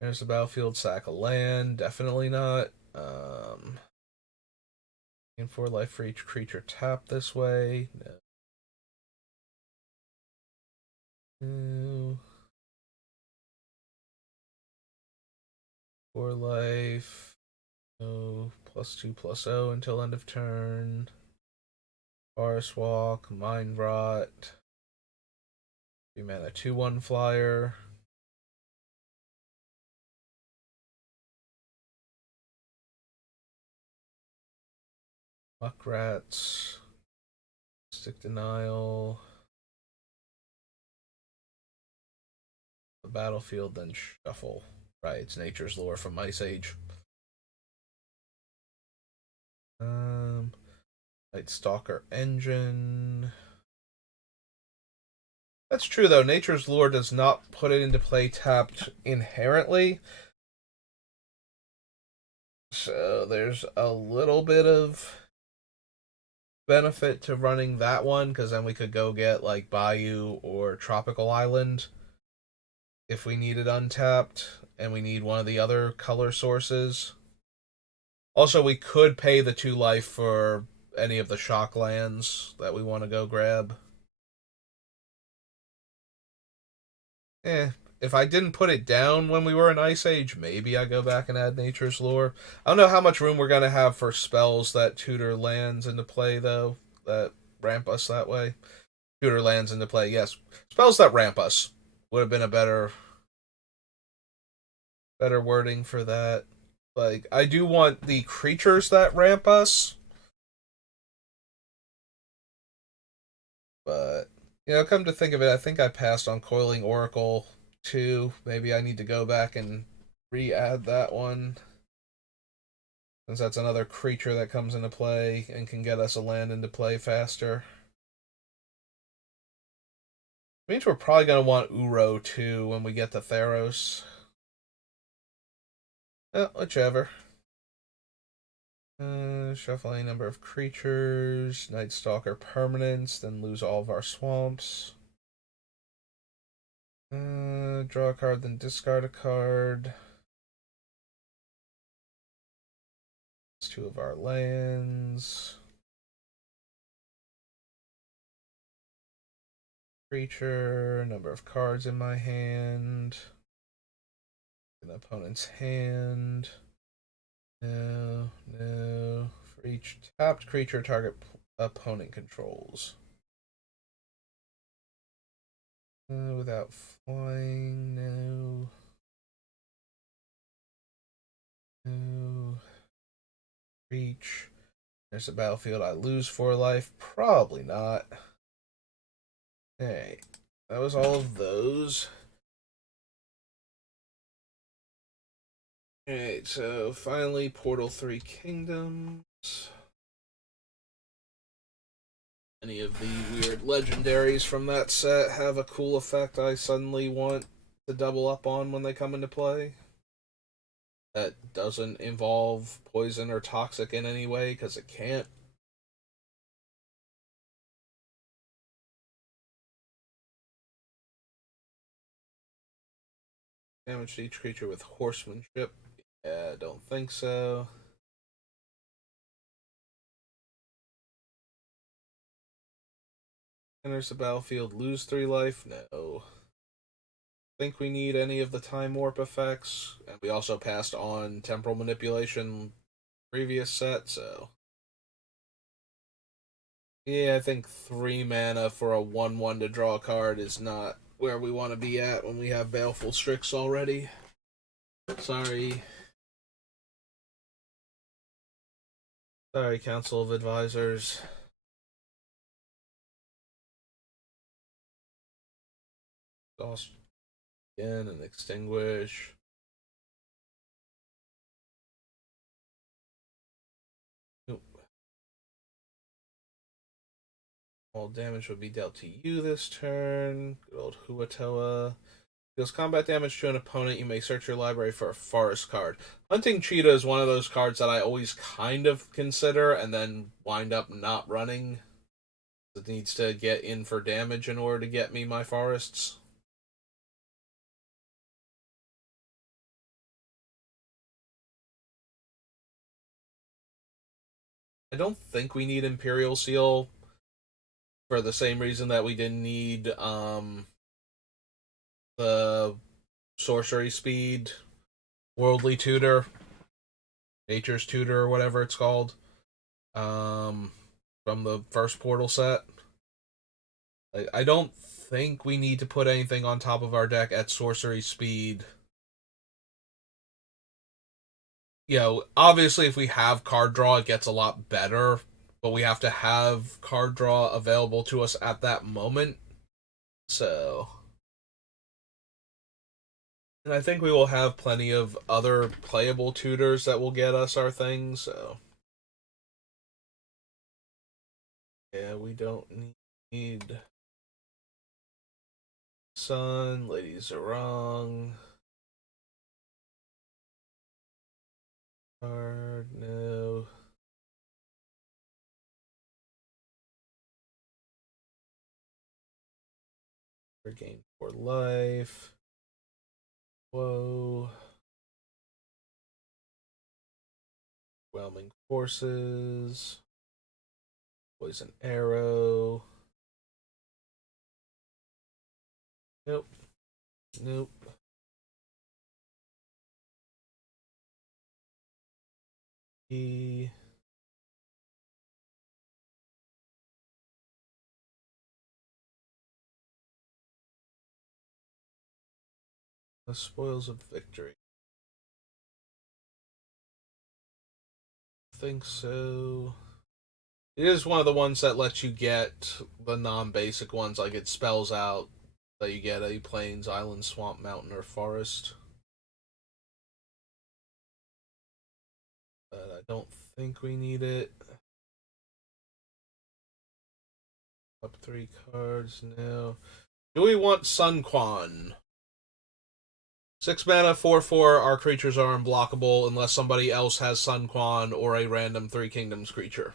There's the battlefield, sack a land. Definitely not. Gain 4 life for each creature tapped this way. No. 4 life. No. +2/+0 until end of turn. Forest Walk. Mind Rot. 3 mana 2/1 flyer. Muckrats. Stick Denial. The battlefield, then shuffle. Right, it's Nature's Lore from Ice Age. Night Stalker Engine. That's true, though. Nature's Lore does not put it into play tapped inherently. So there's a little bit of benefit to running that one, because then we could go get like Bayou or Tropical Island if we need it untapped and we need one of the other color sources. Also, we could pay the 2 life for any of the shock lands that we want to go grab. If I didn't put it down when we were in Ice Age, maybe I go back and add Nature's Lore. I don't know how much room we're going to have for spells that tutor lands into play, though, that ramp us that way. Tutor lands into play, yes. Spells that ramp us would have been a better wording for that. Like, I do want the creatures that ramp us, but, come to think of it, I think I passed on Coiling Oracle too. Maybe I need to go back and re-add that one, since that's another creature that comes into play and can get us a land into play faster. Means we're probably going to want Uro too when we get to Theros. Whichever. Shuffle any number of creatures. Night Stalker permanents, then lose all of our swamps. Draw a card, then discard a card. It's 2 of our lands. Creature, number of cards in my hand. An opponent's hand. No. For each tapped creature, target opponent controls. Without flying, no. Reach. There's a battlefield. I lose 4 life. Probably not. Hey, that was all of those. Alright, so finally Portal 3 Kingdoms. Any of the weird legendaries from that set have a cool effect I suddenly want to double up on when they come into play? That doesn't involve poison or toxic in any way, because it can't. Damage to each creature with horsemanship. Yeah, don't think so. Enters the battlefield, lose 3 life? No. Think we need any of the time warp effects. And we also passed on temporal manipulation previous set, so. Yeah, I think 3 mana for a 1/1 to draw a card is not where we want to be at when we have Baleful Strix already. Sorry. Sorry, Council of Advisors. Exhaust again and extinguish. Nope. All damage would be dealt to you this turn. Good old Huatoa. Deals combat damage to an opponent, you may search your library for a forest card. Hunting Cheetah is one of those cards that I always kind of consider and then wind up not running. It needs to get in for damage in order to get me my forests. I don't think we need Imperial Seal for the same reason that we didn't need the Sorcery Speed, Worldly Tutor, Nature's Tutor, or whatever it's called, from the first Portal set. I don't think we need to put anything on top of our deck at Sorcery Speed. You know, obviously, if we have card draw, it gets a lot better, but we have to have card draw available to us at that moment. So. And I think we will have plenty of other playable tutors that will get us our things, so. Yeah, we don't need Sun, Ladies Are Wrong. Card, no. Regain 4 life. Whoa. Overwhelming Forces. Poison Arrow. Nope. Nope. E. The Spoils of Victory. I think so. It is one of the ones that lets you get the non-basic ones, like it spells out that you get a plains, island, swamp, mountain, or forest. But I don't think we need it. Up 3 cards now. Do we want Sun Quan? 6 mana, 4/4. Our creatures are unblockable unless somebody else has Sun Quan or a random 3 Kingdoms creature.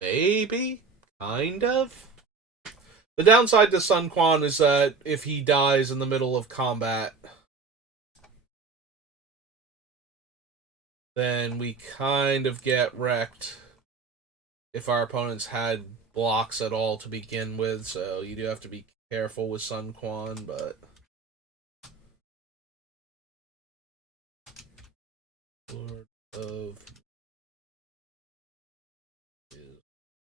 Maybe? Kind of? The downside to Sun Quan is that if he dies in the middle of combat, then we kind of get wrecked if our opponents had blocks at all to begin with, so you do have to be careful with Sun Quan, but. Lord of.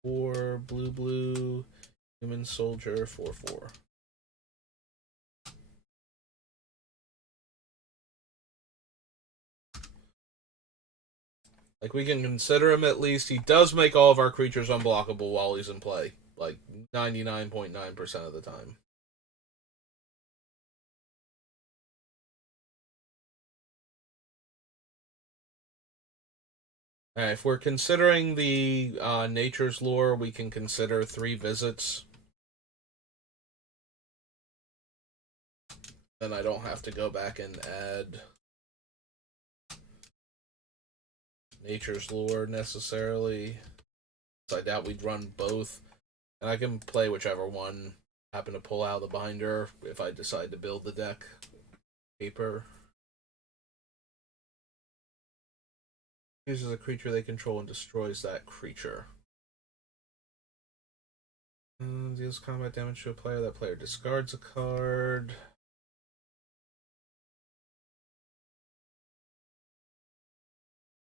4 blue, human soldier, 4/4. Like, we can consider him at least. He does make all of our creatures unblockable while he's in play. Like, 99.9% of the time. If we're considering the nature's lore, we can consider 3 visits. Then I don't have to go back and add nature's lore necessarily. So I doubt we'd run both. And I can play whichever one I happen to pull out of the binder if I decide to build the deck paper. Uses a creature they control and destroys that creature. Deals combat damage to a player. That player discards a card.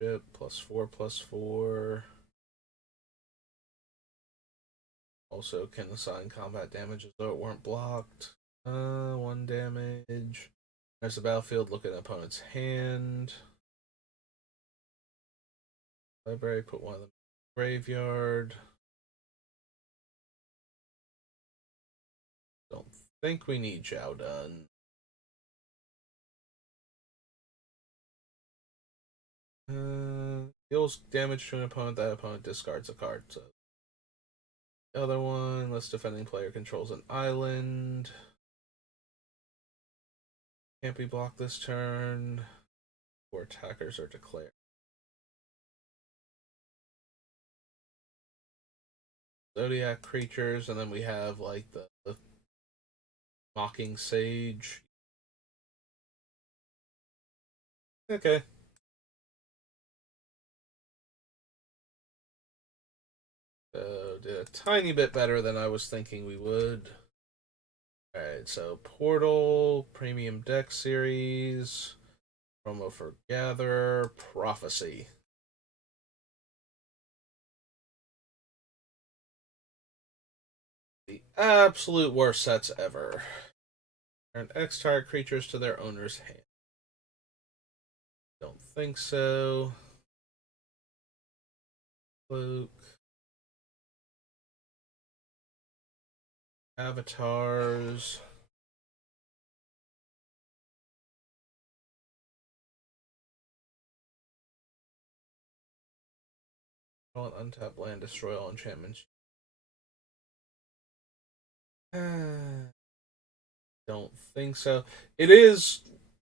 +4/+4. Also can assign combat damage as though it weren't blocked. 1 damage. There's the battlefield. Look at an opponent's hand. Library. Put one of them in the graveyard. Don't think we need Chow Dun. Deals damage to an opponent. That opponent discards a card. So the other one, unless defending player controls an island. Can't be blocked this turn. Or attackers are declared. Zodiac creatures, and then we have like the Mocking Sage. Okay. Did a tiny bit better than I was thinking we would. Alright, so Portal, Premium Deck Series, promo for Gatherer, Prophecy. The absolute worst sets ever. Turn X target creatures to their owner's hand. Don't think so. Cloak. Avatars. Untap land, destroy all enchantments. Don't think so. It is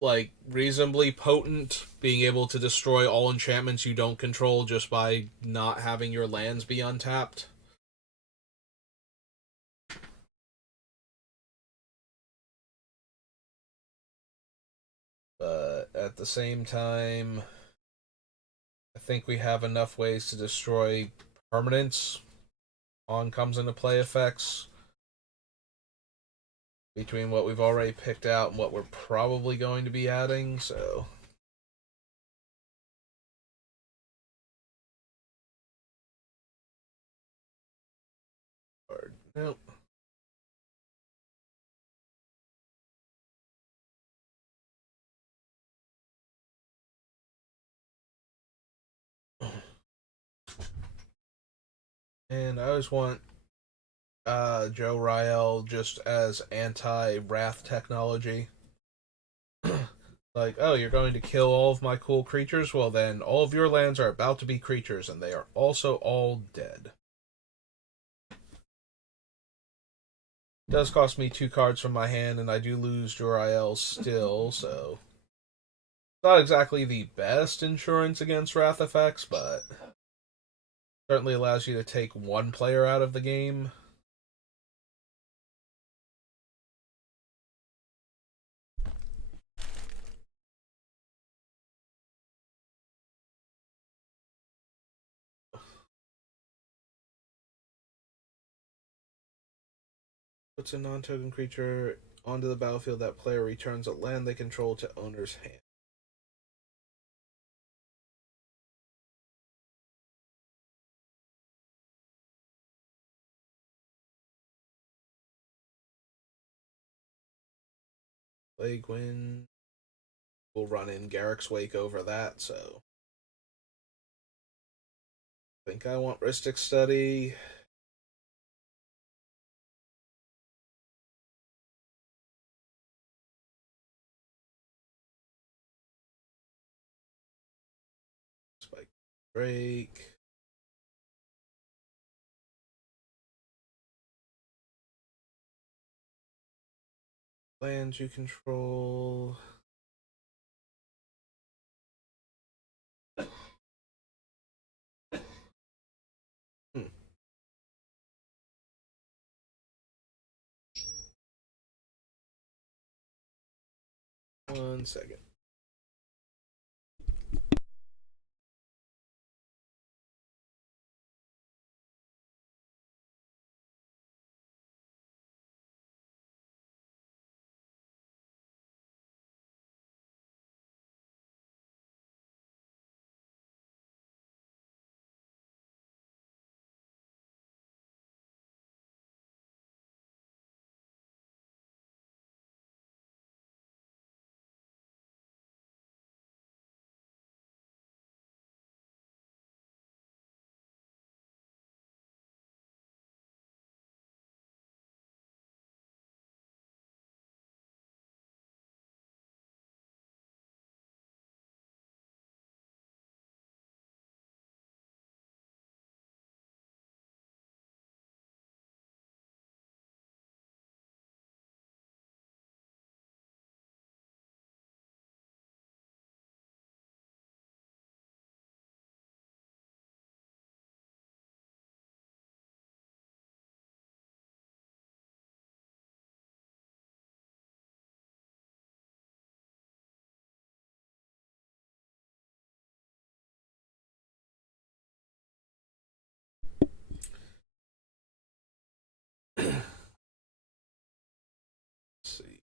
like reasonably potent being able to destroy all enchantments you don't control just by not having your lands be untapped. But at the same time, I think we have enough ways to destroy permanents on comes into play effects between what we've already picked out and what we're probably going to be adding, so nope. And I always want Joe Riel just as anti-wrath technology. Like, oh, you're going to kill all of my cool creatures? Well, then all of your lands are about to be creatures, and they are also all dead. It does cost me 2 cards from my hand, and I do lose Jor-El still, so it's not exactly the best insurance against wrath effects, but certainly allows you to take one player out of the game. Puts a non-token creature onto the battlefield. That player returns a land they control to owner's hand. Plague Wind. We'll run in Garrick's Wake over that, so I think I want Rhystic Study. Spike break. Lands you control. Hmm. 1 second. Let's see.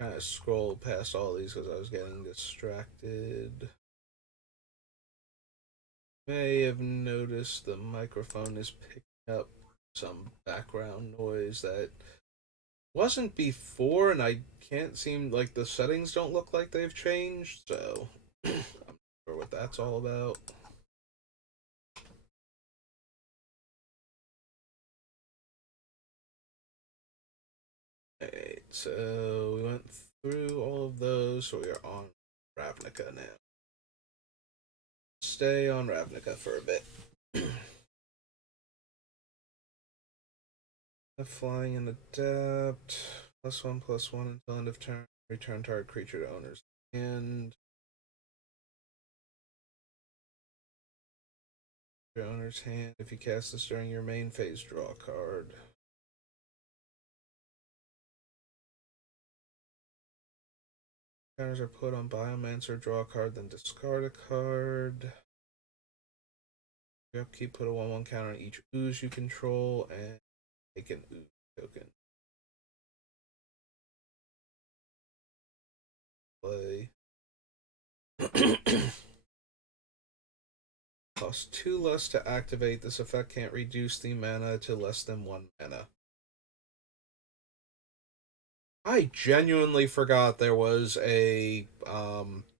Kind of scrolled past all these because I was getting distracted. May have noticed the microphone is picking up some background noise that wasn't before, and I can't seem like the settings don't look like they've changed, so I'm not sure what that's all about. Alright, so we went through all of those, so we are on Ravnica now. Stay on Ravnica for a bit. Flying and adapt. +1/+1 until end of turn. Return target creature to owner's hand. Your owner's hand. If you cast this during your main phase, draw a card. Counters are put on Biomancer, draw a card, then discard a card. Your upkeep, put a 1/1 counter on each ooze you control, and take an ooze token. Play. Cost 2 less to activate. This effect can't reduce the mana to less than 1 mana. I genuinely forgot there was a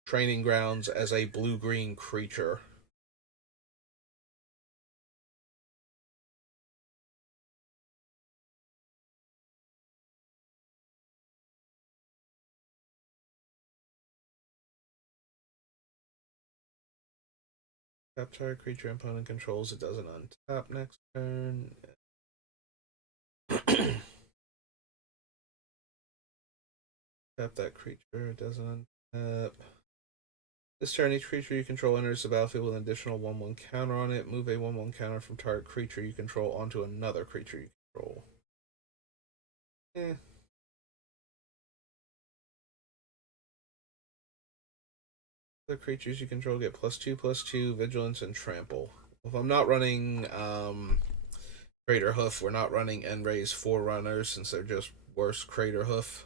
training grounds as a blue-green creature. Tap target creature opponent controls. It doesn't untap next turn. Tap that creature. It doesn't untap. This turn, each creature you control enters the battlefield with an additional 1/1 counter on it. Move a 1/1 counter from target creature you control onto another creature you control. Eh. The creatures you control get +2/+2, vigilance, and trample. If I'm not running Crater Hoof, we're not running Enray's Forerunners since they're just worse Crater Hoof.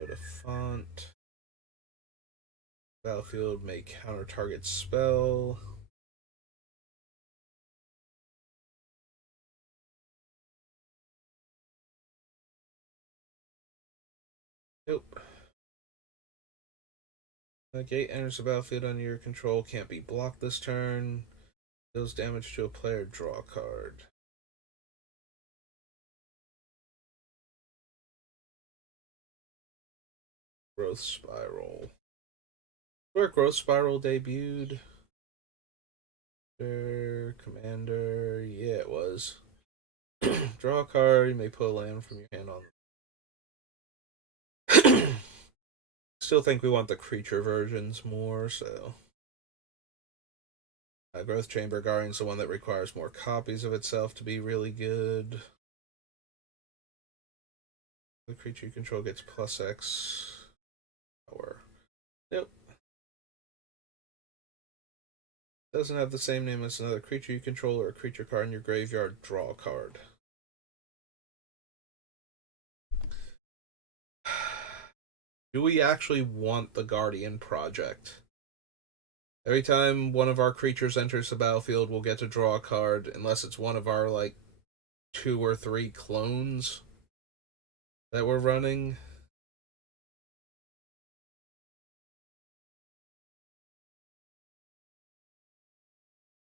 Go to font. Battlefield may counter target spell. Nope. The gate enters the battlefield under your control. Can't be blocked this turn. Deals damage to a player, draw a card. Growth Spiral. Where Growth Spiral debuted? Commander. Yeah, it was. Draw a card. You may put a land from your hand on. Still think we want the creature versions more, so. Growth Chamber Guardian's the one that requires more copies of itself to be really good. The creature you control gets +X power. Nope. Doesn't have the same name as another creature you control or a creature card in your graveyard. Draw a card. Do we actually want the Guardian Project? Every time one of our creatures enters the battlefield, we'll get to draw a card, unless it's one of our, like, 2 or 3 clones that we're running.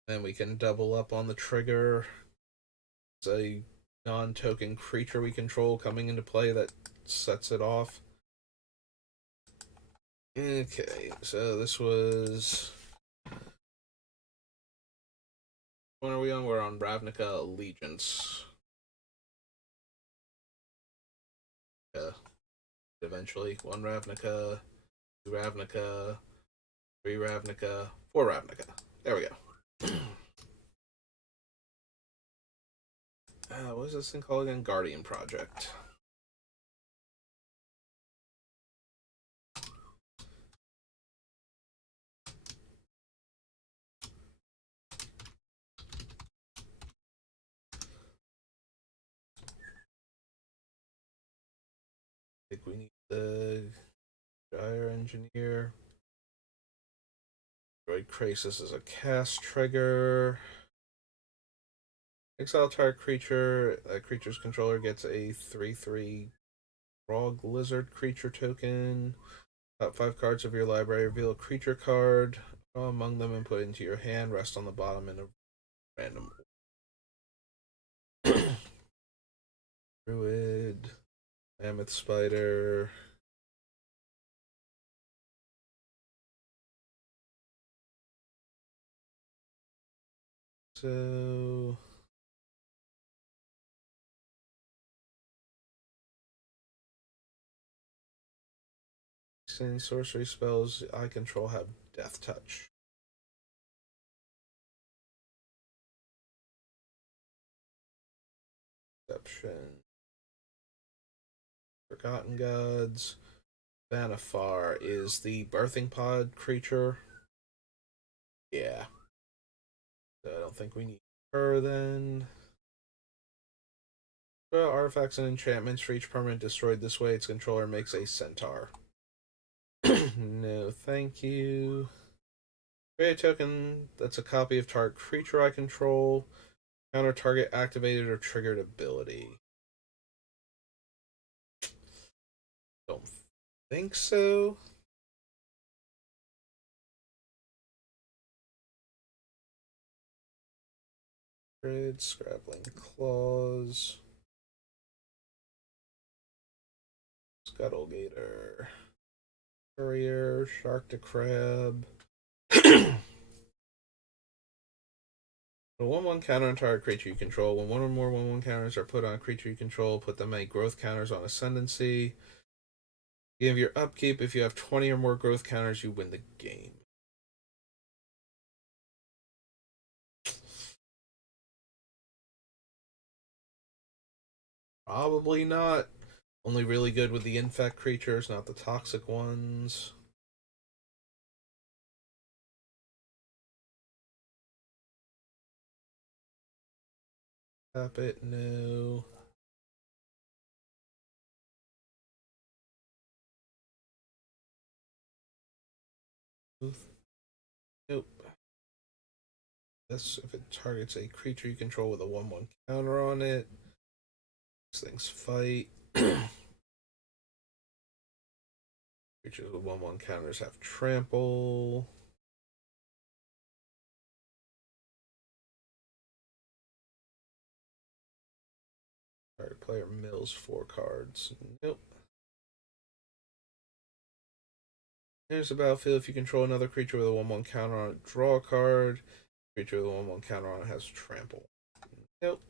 Then we can double up on the trigger. It's a non-token creature we control coming into play that sets it off. Okay, so this was... When are we on? We're on Ravnica Allegiance. Eventually. 1 Ravnica, 2 Ravnica, 3 Ravnica, 4 Ravnica. There we go. What is this thing called again? Guardian Project. I think we need the Gyre Engineer. Droid Krasis is a cast trigger. Exile target creature. That creature's controller gets a 3/3 Frog Lizard creature token. Top 5 cards of your library. Reveal a creature card. Draw among them and put it into your hand. Rest on the bottom in a random. Druid. Mammoth Spider. So since sorcery spells I control have Death Touch. Exception. Forgotten Gods. Vanifar is the birthing pod creature. Yeah. So I don't think we need her then. Artifacts and enchantments for each permanent destroyed this way, its controller makes a centaur. No, thank you. Create a token that's a copy of target creature I control. Counter target activated or triggered ability. Don't think so. Grid, Scrabbling Claws. Scuttle Gator. Courier, Shark to Crab. A 1/1 counter on target creature you control. When 1 or more 1/1 counters are put on a creature you control, put them at growth counters on Ascendancy. You have your upkeep. If you have 20 or more growth counters, you win the game. Probably not. Only really good with the infect creatures, not the toxic ones. Tap it, no. Nope. This if it targets a creature you control with a 1/1 counter on it. These things fight. Creatures with 1/1 counters have trample. player mills 4 cards. Nope. There's a battlefield. If you control another creature with a 1/1 counter on it, draw a card. Creature with a 1/1 counter on it has trample. Nope.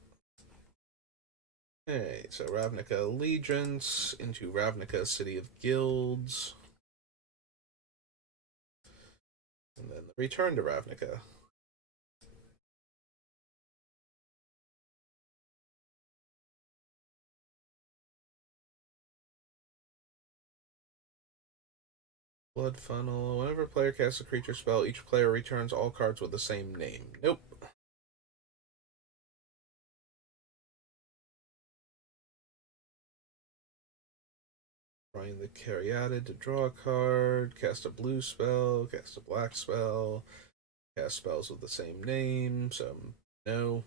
Okay, so Ravnica Allegiance into Ravnica City of Guilds. And then the return to Ravnica. Blood Funnel. Whenever a player casts a creature spell, each player returns all cards with the same name. Nope. Brian the Caryatid to draw a card, cast a blue spell, cast a black spell, cast spells with the same name, so no.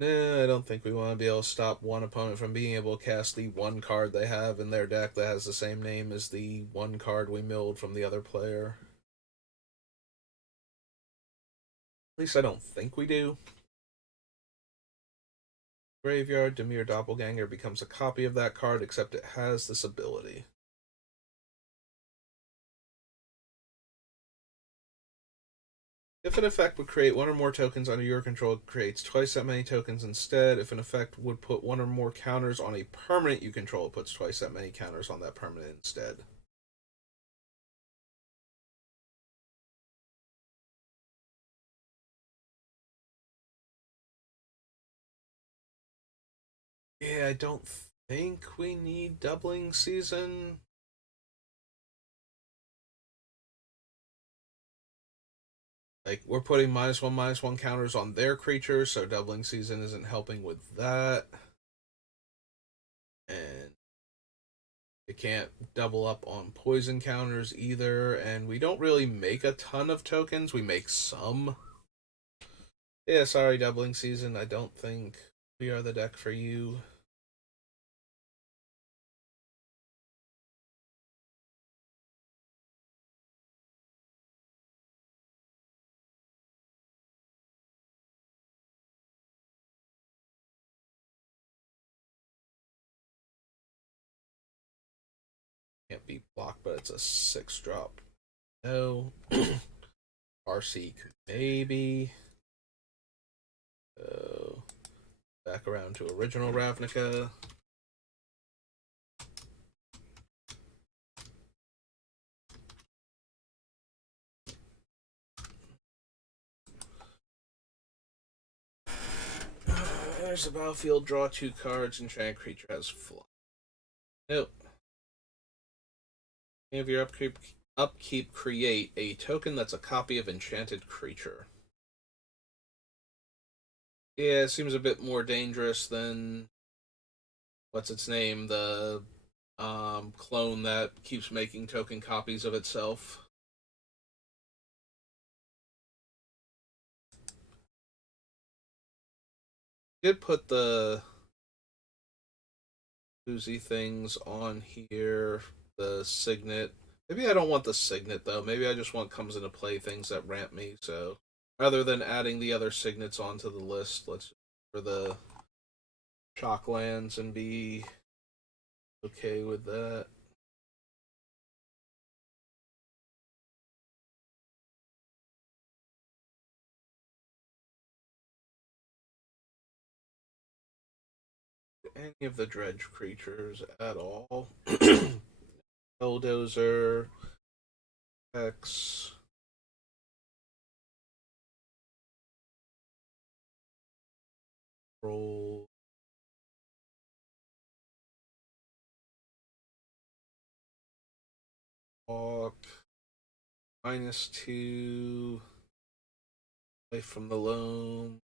Nah, I don't think we want to be able to stop one opponent from being able to cast the one card they have in their deck that has the same name as the one card we milled from the other player. At least I don't think we do. Graveyard, Dimir Doppelganger becomes a copy of that card, except it has this ability. If an effect would create one or more tokens under your control, it creates twice that many tokens instead. If an effect would put one or more counters on a permanent you control, it puts twice that many counters on that permanent instead. Yeah, I don't think we need doubling season. Like, we're putting -1/-1 counters on their creatures, so doubling season isn't helping with that. And it can't double up on poison counters either, and we don't really make a ton of tokens. We make some. Yeah, sorry, doubling season. I don't think we are the deck for you. Can't be blocked, but it's a 6-drop. No. RC maybe. So back around to original Ravnica. There's a battlefield, draw 2 cards, enchanted creature has fly. Nope. Any of your upkeep create a token that's a copy of enchanted creature. Yeah, it seems a bit more dangerous than what's its name, the clone that keeps making token copies of itself. Did put the Uzi things on here, the signet. Maybe I don't want the signet though. Maybe I just want comes into play things that ramp me. So rather than adding the other signets onto the list, let's for the shock lands and be okay with that. Any of the dredge creatures at all. Bulldozer, X, roll, walk, -2, away from the loam.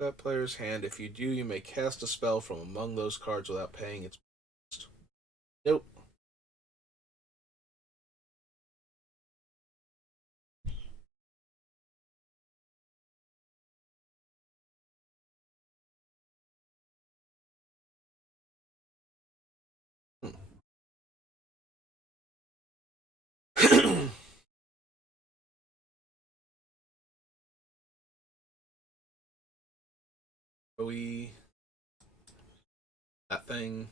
That player's hand. If you do, you may cast a spell from among those cards without paying its cost. Nope. OE. That thing.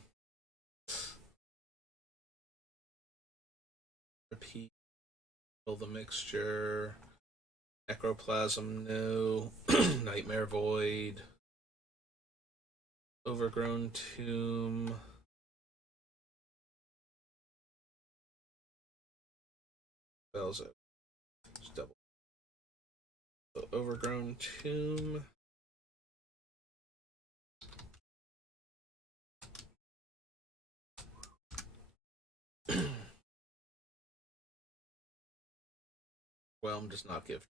Repeat. Kill the mixture. Necroplasm, no. Nightmare Void. Overgrown Tomb. Spells it. Just double. So, Overgrown Tomb. Whelm does not give.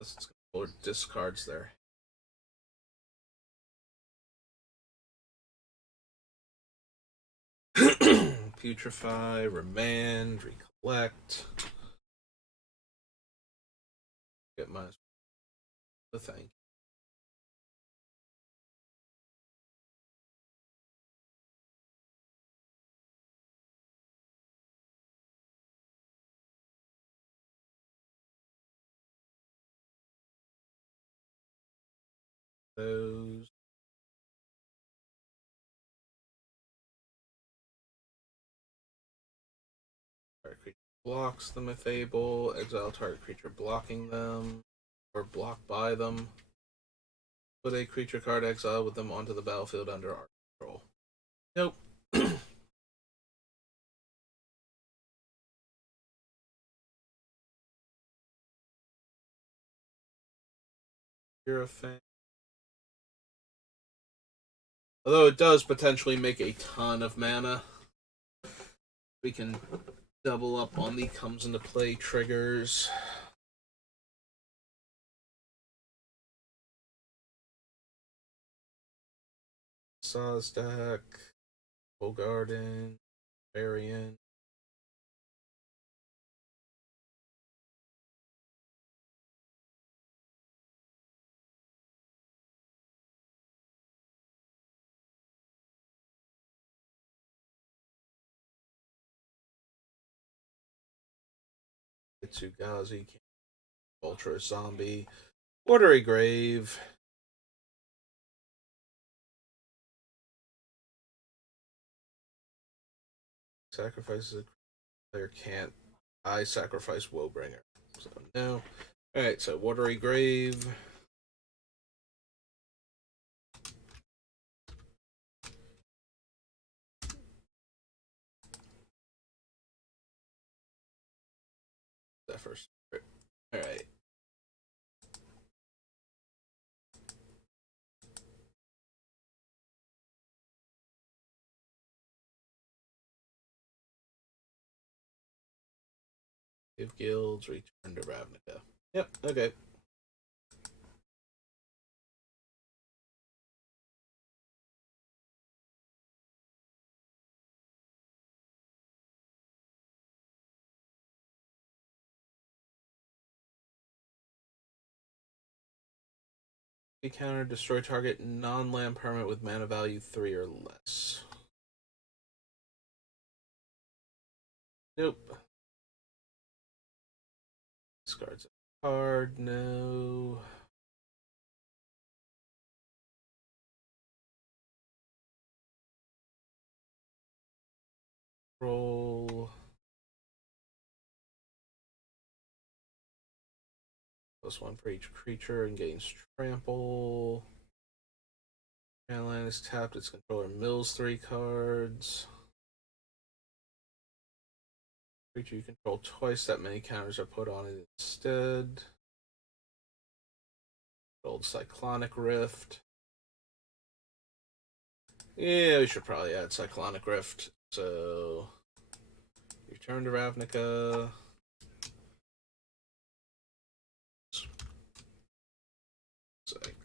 It's or discards there. Putrefy, Remand, Recollect. Get my the thing. Those. Target creature blocks them if able. Exile target creature blocking them. Or blocked by them. Put a creature card exile with them onto the battlefield under our control. Nope. You're a fan. Although it does potentially make a ton of mana. We can double up on the comes into play triggers. Sazdak, Garden, Variant. Itsugazi, Ultra Zombie, Watery Grave. Sacrifices a player can't. I sacrifice Woebringer. So no. Alright, so Watery Grave. That first. Alright. Give guilds, return to Ravnica. Yep, okay. Counter, destroy target non-land permanent with mana value 3 or less. Nope. Discards a card, no. Roll. +1 for each creature and gains trample. Land is tapped, its controller mills 3 cards. Creature you control twice that many counters are put on it instead. Old Cyclonic Rift. Yeah, we should probably add Cyclonic Rift. So, return to Ravnica. Cyclonic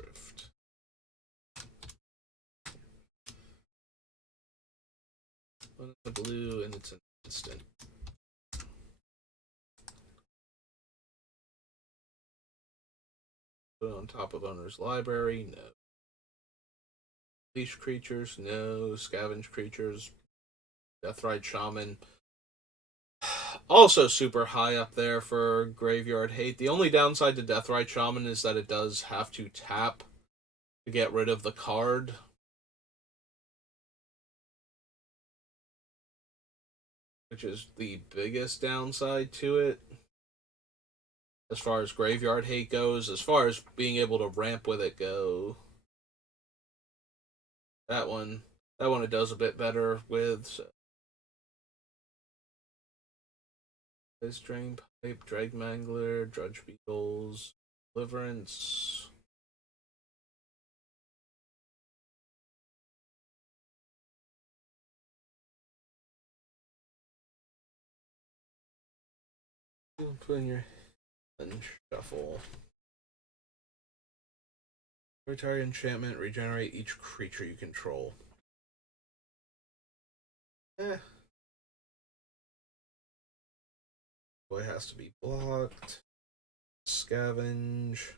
Rift. One in the blue, and it's an instant. Put it on top of owner's library. No. Leash creatures. No. Scavenge creatures. Deathrite Shaman. Also super high up there for Graveyard Hate. The only downside to Deathrite Shaman is that it does have to tap to get rid of the card, which is the biggest downside to it. As far as Graveyard Hate goes, as far as being able to ramp with it go, that one, it does a bit better with. So. Drain Pipe, Drag Mangler, Drudge Beetles, Deliverance. Put in your and shuffle. Retire enchantment, regenerate each creature you control. Boy has to be blocked. Scavenge.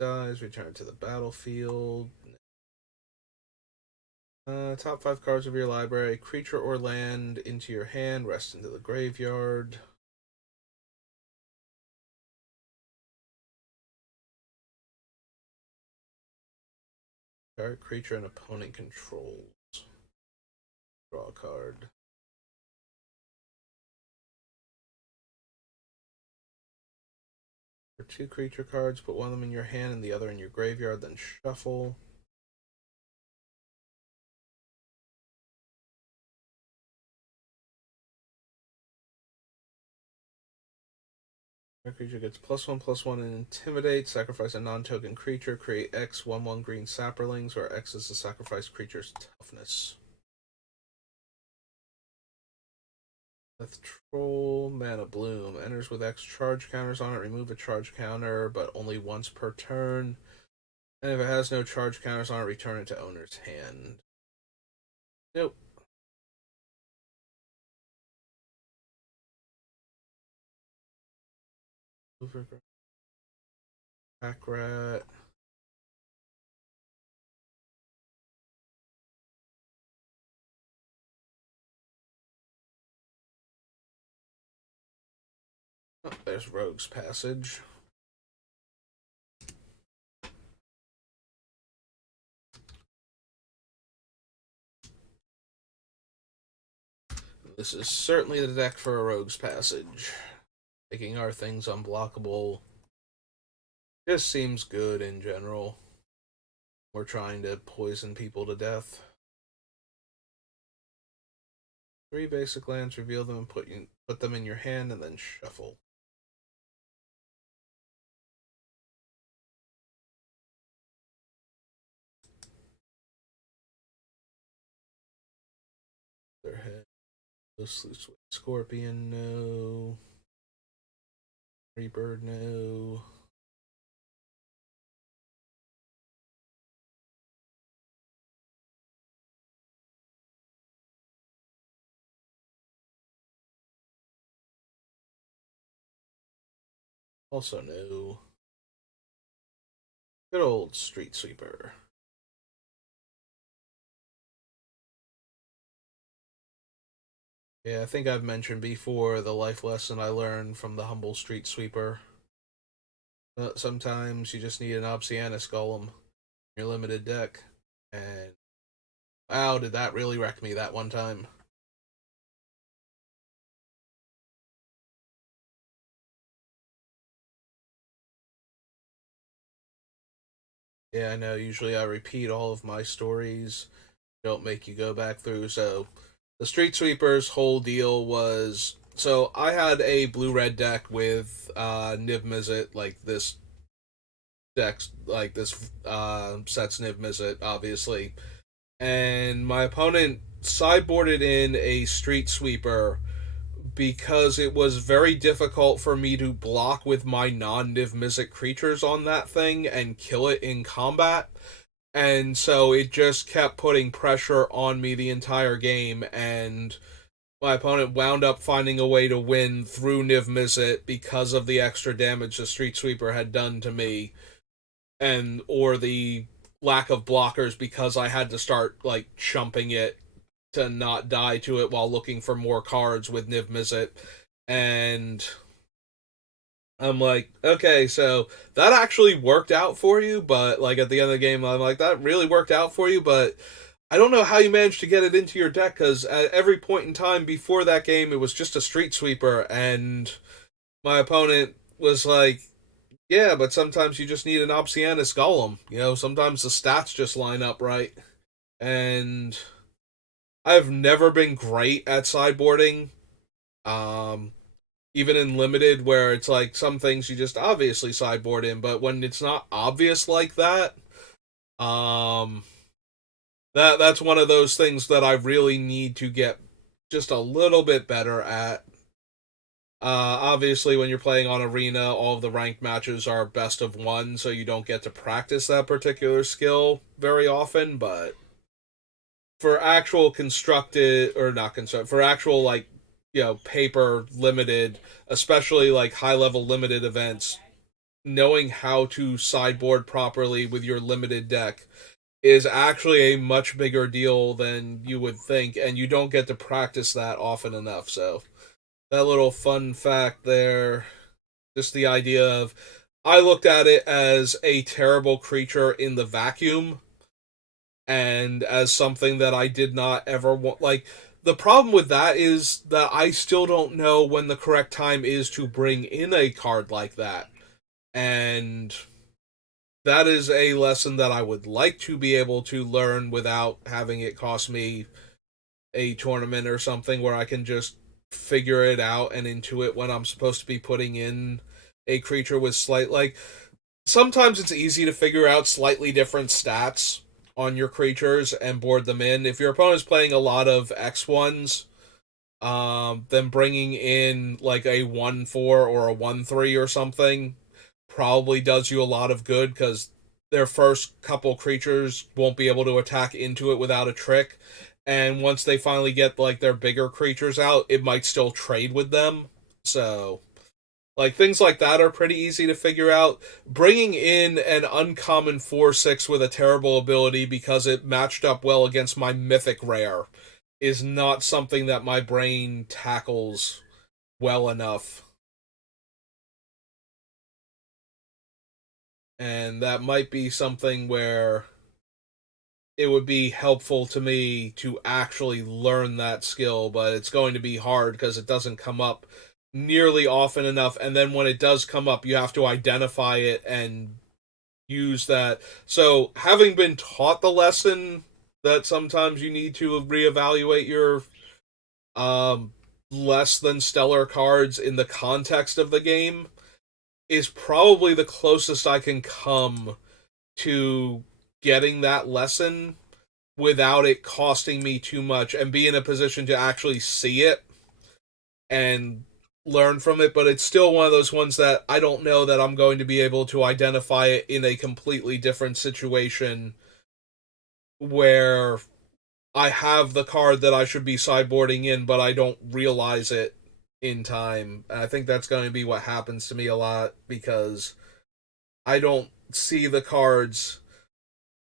Dies, return to the battlefield. Top 5 cards of your library. Creature or land into your hand, rest into the graveyard. Target creature an opponent controls. Draw a card. For 2 creature cards, put one of them in your hand and the other in your graveyard, then shuffle. Your creature gets +1/+1 and intimidate. Sacrifice a non-token creature. Create X 1/1 green sapperlings, where X is the sacrificed creature's toughness. Death Troll, Mana Bloom. Enters with X charge counters on it. Remove a charge counter, but only once per turn. And if it has no charge counters on it, return it to owner's hand. Nope. Pack Rat. Oh, there's Rogue's Passage. This is certainly the deck for a Rogue's Passage. Making our things unblockable just seems good in general. We're trying to poison people to death. 3 basic lands, reveal them and put them in your hand, and then shuffle. Their head. Scorpion, no. Freebird, no. Also no. Good old Street Sweeper. Yeah, I think I've mentioned before the life lesson I learned from the humble Street Sweeper. Sometimes you just need an Obsianus Golem in your limited deck. And wow, did that really wreck me that one time. Yeah, I know. Usually I repeat all of my stories. Don't make you go back through. So the Street Sweeper's whole deal was, so I had a blue red deck with Niv Mizzet, like this deck, like this sets Niv Mizzet, obviously. And my opponent sideboarded in a Street Sweeper because it was very difficult for me to block with my non-Niv Mizzet creatures on that thing and kill it in combat. And so it just kept putting pressure on me the entire game, and my opponent wound up finding a way to win through Niv Mizzet because of the extra damage the Street Sweeper had done to me, and or the lack of blockers because I had to start like chumping it to not die to it while looking for more cards with Niv Mizzet. And I'm like, okay, so that actually worked out for you, but like at the end of the game, I'm like, that really worked out for you, but I don't know how you managed to get it into your deck because at every point in time before that game, it was just a street sweeper, and my opponent was like, yeah, but sometimes you just need an Obsianus Golem. You know, sometimes the stats just line up right. And I've never been great at sideboarding. Um, Even in limited, where it's like some things you just obviously sideboard in, but when it's not obvious like that, um, that's one of those things that I really need to get just a little bit better at. Obviously, when you're playing on Arena, all of the ranked matches are best of one, so you don't get to practice that particular skill very often. But for actual constructed, or not constructed, for actual, like, paper limited, especially like high level limited events, knowing how to sideboard properly with your limited deck is actually a much bigger deal than you would think, and you don't get to practice that often enough. So that little fun fact there, just the idea of, I looked at it as a terrible creature in the vacuum and as something that I did not ever want. Like, the problem with that is that I still don't know when the correct time is to bring in a card like that. And that is a lesson that I would like to be able to learn without having it cost me a tournament or something, where I can just figure it out and intuit when I'm supposed to be putting in a creature with slight, like, sometimes it's easy to figure out slightly different stats on your creatures and board them in. If your opponent's playing a lot of X1s, then bringing in like a 1/4 or a 1/3 or something probably does you a lot of good, because their first couple creatures won't be able to attack into it without a trick. And once they finally get like their bigger creatures out, it might still trade with them. So, like, things like that are pretty easy to figure out. Bringing in an uncommon 4/6 with a terrible ability because it matched up well against my mythic rare is not something that my brain tackles well enough. And that might be something where it would be helpful to me to actually learn that skill, but it's going to be hard because it doesn't come up nearly often enough. And then when it does come up, you have to identify it and use that. So, having been taught the lesson that sometimes you need to reevaluate your um, less than stellar cards in the context of the game, is probably the closest I can come to getting that lesson without it costing me too much, and be in a position to actually see it and learn from it. But it's still one of those ones that I don't know that I'm going to be able to identify it in a completely different situation where I have the card that I should be sideboarding in, but I don't realize it in time. And I think that's going to be what happens to me a lot, because I don't see the cards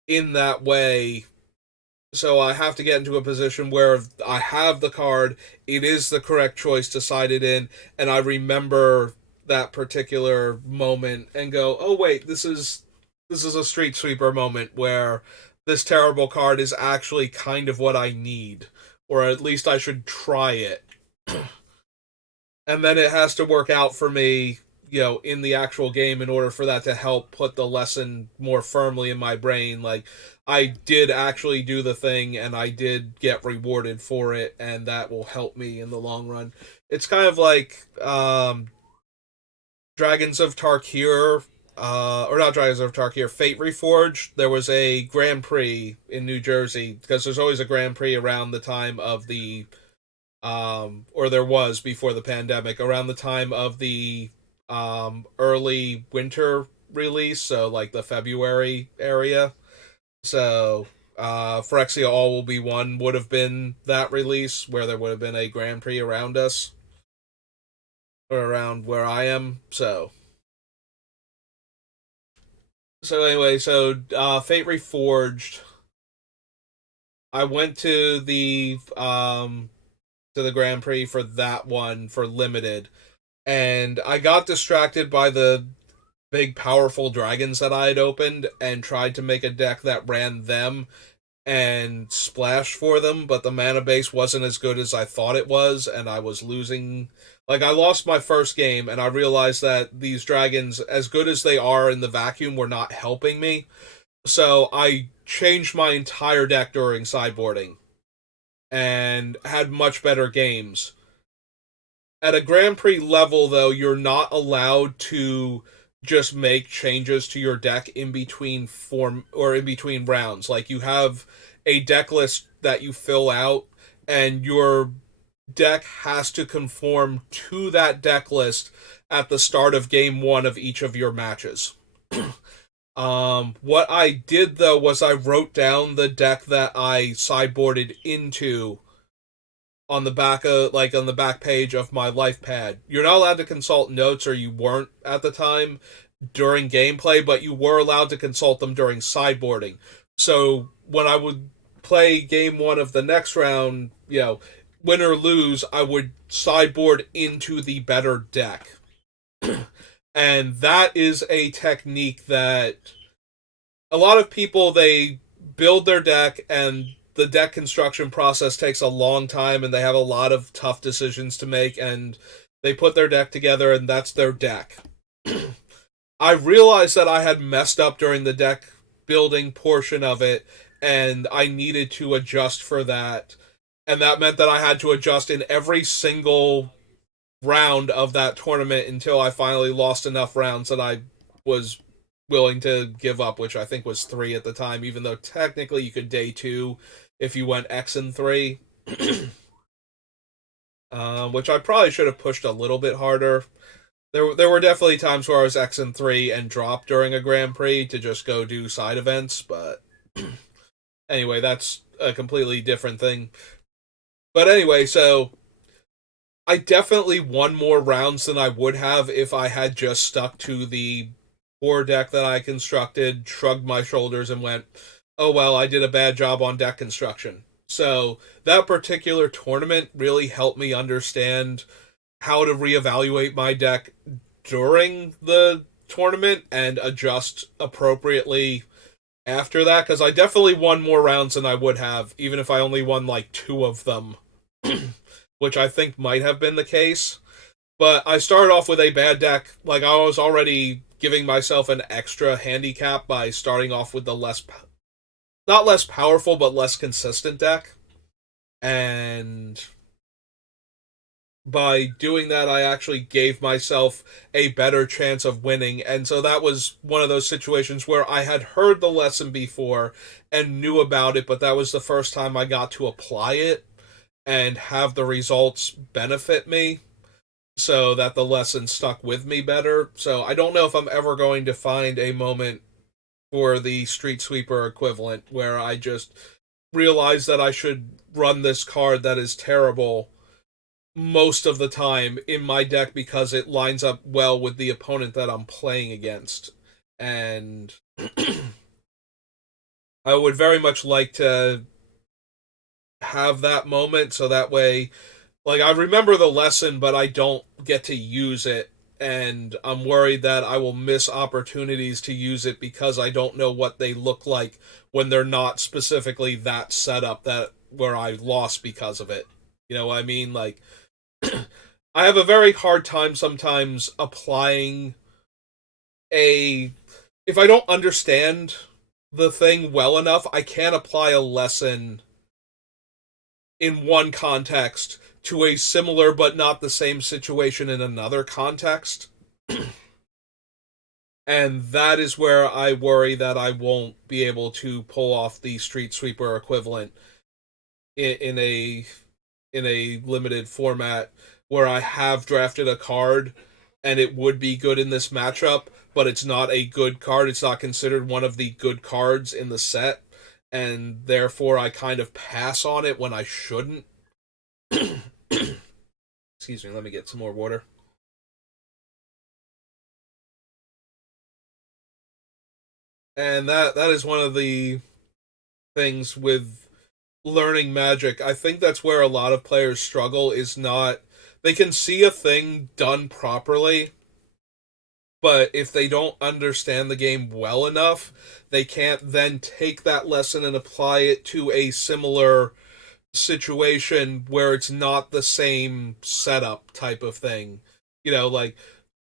in that way. So I have to get into a position where I have the card, it is the correct choice to side it in, and I remember that particular moment and go, "Oh wait, this is a street sweeper moment where this terrible card is actually kind of what I need, or at least I should try it." And then it has to work out for me, in the actual game, in order for that to help put the lesson more firmly in my brain. Like, I did actually do the thing and I did get rewarded for it, and that will help me in the long run. It's kind of like Dragons of Tarkir, or not Dragons of Tarkir, Fate Reforged. There was a Grand Prix in New Jersey, because there's always a Grand Prix around the time of the or there was before the pandemic, around the time of the early winter release, so like the February area. So Phyrexia All Will Be One would have been that release, where there would have been a Grand Prix around us, or around where I am. So anyway, so Fate Reforged I went to the Grand Prix for that one for limited, and I got distracted by the big powerful dragons that I had opened and tried to make a deck that ran them and splash for them, but the mana base wasn't as good as I thought it was, and I was losing. Like, I lost my first game, and I realized that these dragons, as good as they are in the vacuum, were not helping me. So I changed my entire deck during sideboarding and had much better games. At a Grand Prix level, though, you're not allowed to just make changes to your deck in between form or in between rounds. Like, you have a deck list that you fill out, and your deck has to conform to that deck list at the start of game one of each of your matches. What I did though was I wrote down the deck that I sideboarded into on the back of like on the back page of my life pad. You're not allowed to consult notes, or you weren't at the time during gameplay, but you were allowed to consult them during sideboarding. So when I would play game one of the next round, win or lose, I would sideboard into the better deck. And that is a technique that a lot of people, they build their deck, and the deck construction process takes a long time, and they have a lot of tough decisions to make, and they put their deck together and that's their deck. I realized that I had messed up during the deck building portion of it, and I needed to adjust for that. And that meant that I had to adjust in every single round of that tournament until I finally lost enough rounds that I was willing to give up, which I think was three at the time, even though technically you could day two if you went X and three. Which I probably should have pushed a little bit harder. There were definitely times where I was X and three and dropped during a Grand Prix to just go do side events, but anyway, that's a completely different thing. But anyway, so I definitely won more rounds than I would have if I had just stuck to the poor deck that I constructed, shrugged my shoulders, and went, oh well, I did a bad job on deck construction. So that particular tournament really helped me understand how to reevaluate my deck during the tournament and adjust appropriately after that, because I definitely won more rounds than I would have, even if I only won like two of them, which I think might have been the case. But I started off with a bad deck. Like, I was already giving myself an extra handicap by starting off with the not less powerful, but less consistent deck. And by doing that, I actually gave myself a better chance of winning. And so that was one of those situations where I had heard the lesson before and knew about it, but that was the first time I got to apply it and have the results benefit me, so that the lesson stuck with me better. So I don't know if I'm ever going to find a moment for the Street Sweeper equivalent where I just realize that I should run this card that is terrible most of the time in my deck because it lines up well with the opponent that I'm playing against. And I would very much like to have that moment so that way, like, I remember the lesson, but I don't get to use it, and I'm worried that I will miss opportunities to use it because I don't know what they look like when they're not specifically that setup that where I lost because of it. You know what I mean? Like, I have a very hard time sometimes applying a if I don't understand the thing well enough, I can't apply a lesson in one context to a similar but not the same situation in another context. And that is where I worry that I won't be able to pull off the Street Sweeper equivalent in a limited format where I have drafted a card and it would be good in this matchup, but it's not a good card. It's not considered one of the good cards in the set, and therefore I kind of pass on it when I shouldn't. Excuse me, let me get some more water. And that is one of the things with learning Magic. I think that's where a lot of players struggle is not they can see a thing done properly, but if they don't understand the game well enough, they can't then take that lesson and apply it to a similar situation where it's not the same setup type of thing. Like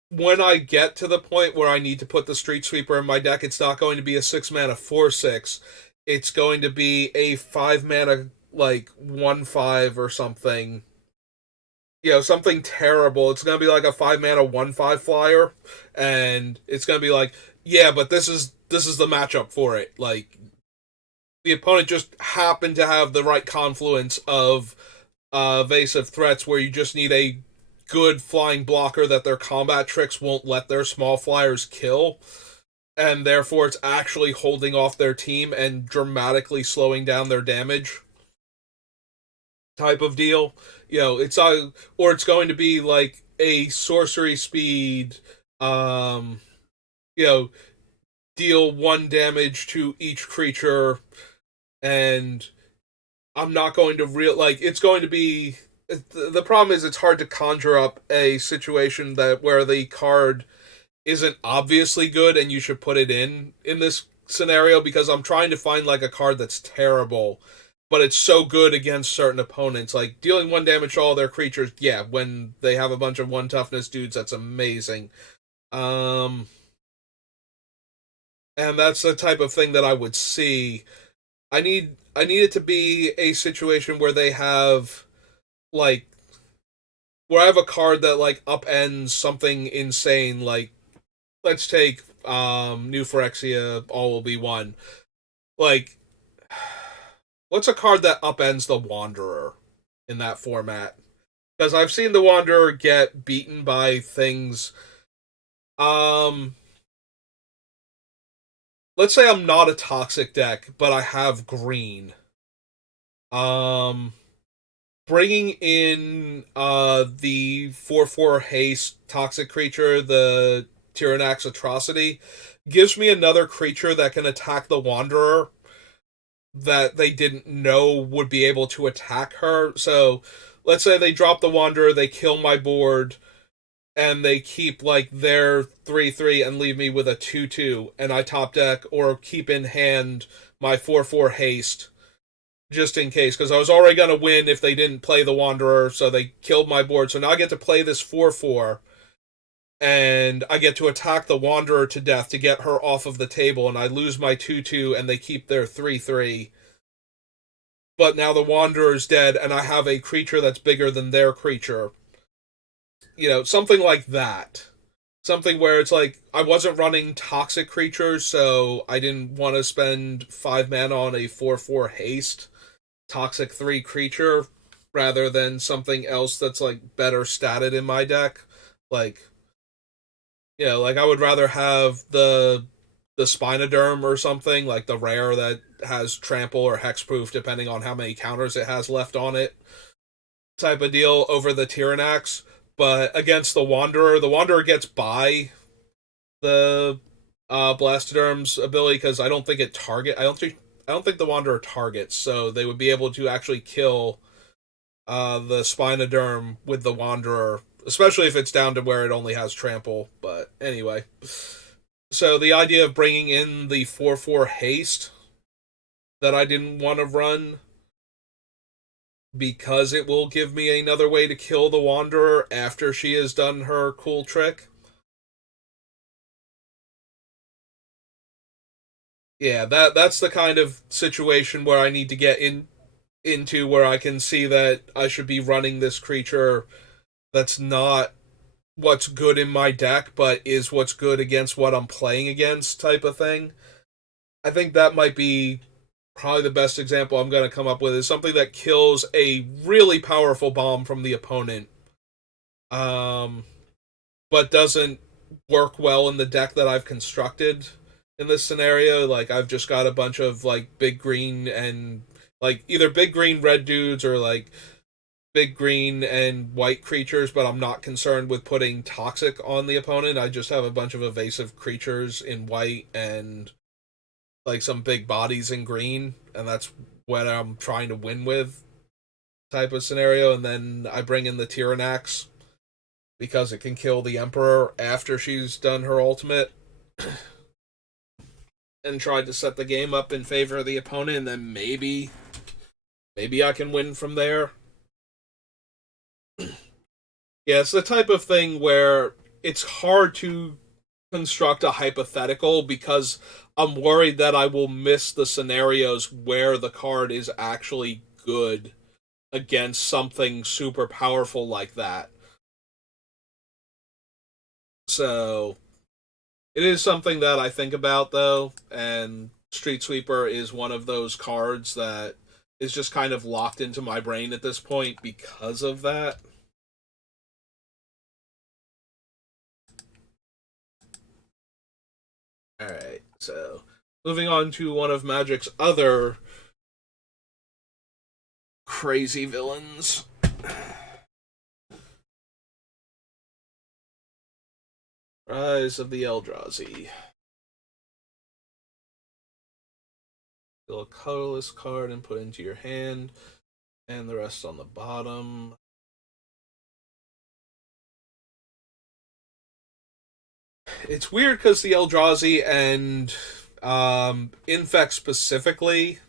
when I get to the point where I need to put the Street Sweeper in my deck, it's not going to be a 6 mana 4/6. It's going to be a 5 mana like 1/5 or something. Something terrible. It's gonna be like a 5 mana 1/5 flyer, and it's gonna be like, yeah, but this is the matchup for it. Like the opponent just happened to have the right confluence of evasive threats where you just need a good flying blocker that their combat tricks won't let their small flyers kill, and therefore it's actually holding off their team and dramatically slowing down their damage type of deal. It's or it's going to be like a sorcery speed, um, you know, deal 1 damage to each creature, and I'm not going to it's going to be the problem is it's hard to conjure up a situation that where the card isn't obviously good and you should put it in this scenario because I'm trying to find like a card that's terrible but it's so good against certain opponents like dealing 1 damage to all their creatures. Yeah, when they have a bunch of 1 toughness dudes, that's amazing. um and that's the type of thing that I would see. I need it to be a situation where they have like where I have a card that like upends something insane. Like let's take New Phyrexia, All Will Be One. Like what's a card that upends the Wanderer in that format? Because I've seen the Wanderer get beaten by things. Um, let's say I'm not a toxic deck, but I have green. Um, bringing in the 4/4 haste toxic creature, the Tyrannax Atrocity, gives me another creature that can attack the Wanderer that they didn't know would be able to attack her. So let's say they drop the Wanderer, they kill my board, and they keep like their 3/3 and leave me with a 2/2, and I top deck or keep in hand my 4/4 haste just in case, because I was already going to win if they didn't play the Wanderer, so they killed my board. So now I get to play this 4/4, and I get to attack the Wanderer to death to get her off of the table, and I lose my 2/2, and they keep their 3/3. But now the Wanderer's dead, and I have a creature that's bigger than their creature. Something like that. Something where it's like I wasn't running toxic creatures, so I didn't want to spend 5 mana on a 4/4 haste toxic 3 creature rather than something else that's like better statted in my deck. Like like I would rather have the Spinoderm or something, like the rare that has trample or hexproof depending on how many counters it has left on it type of deal over the Tyrannax. But against the Wanderer gets by the Blastoderm's ability because I don't think it target. I don't think the Wanderer targets, so they would be able to actually kill the Spinoderm with the Wanderer, especially if it's down to where it only has trample. But anyway, so the idea of bringing in the 4/4 haste that I didn't want to run because it will give me another way to kill the Wanderer after she has done her cool trick. Yeah, that's the kind of situation where I need to get into where I can see that I should be running this creature that's not what's good in my deck, but is what's good against what I'm playing against type of thing. I think that might be probably the best example I'm going to come up with is something that kills a really powerful bomb from the opponent, um, but doesn't work well in the deck that I've constructed in this scenario. Like I've just got a bunch of like big green and like either big green red dudes or like big green and white creatures, but I'm not concerned with putting toxic on the opponent. I just have a bunch of evasive creatures in white and like some big bodies in green, and that's when I'm trying to win with type of scenario, and then I bring in the Tyrannax because it can kill the Emperor after she's done her ultimate, and try to set the game up in favor of the opponent, and then maybe I can win from there. Yeah, it's the type of thing where it's hard to construct a hypothetical because I'm worried that I will miss the scenarios where the card is actually good against something super powerful like that. So it is something that I think about though, and Street Sweeper is one of those cards that is just kind of locked into my brain at this point because of that. Alright, so moving on to one of Magic's other crazy villains. Rise of the Eldrazi. Deal a colorless card and put into your hand, and the rest on the bottom. It's weird because the Eldrazi and Infect specifically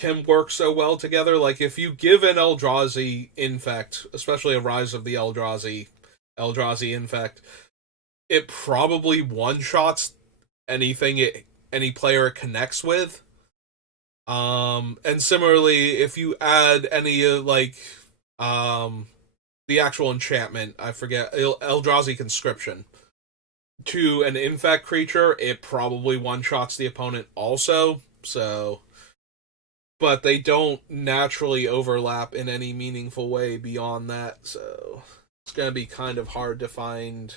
can work so well together. Like, if you give an Eldrazi Infect, especially a Rise of the Eldrazi Infect, it probably one-shots any player it connects with. And similarly, if you add any um the actual enchantment, I forget, Eldrazi Conscription, to an infect creature, it probably one shots the opponent also. So, but they don't naturally overlap in any meaningful way beyond that. So it's gonna be kind of hard to find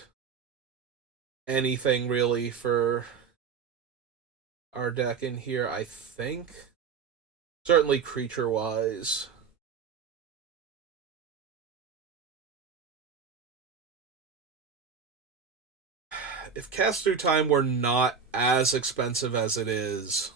anything really for our deck in here. I think certainly creature wise. If Cast Through Time were not as expensive as it is,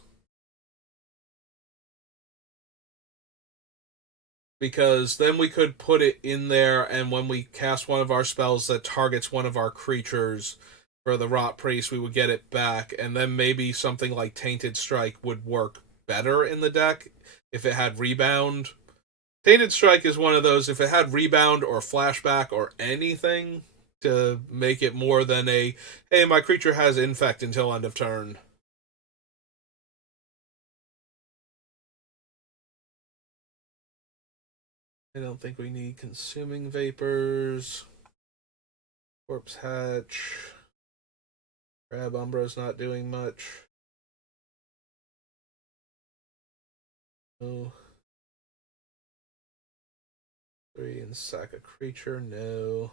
because then we could put it in there, and when we cast one of our spells that targets one of our creatures for the Rot Priest, we would get it back, and then maybe something like Tainted Strike would work better in the deck if it had Rebound. Tainted Strike is one of those, if it had Rebound or Flashback or anything to make it more than a, hey, my creature has Infect until end of turn. I don't think we need Consuming Vapors. Corpse Hatch. Crab Umbra's not doing much. No. 3 and sack a creature, no.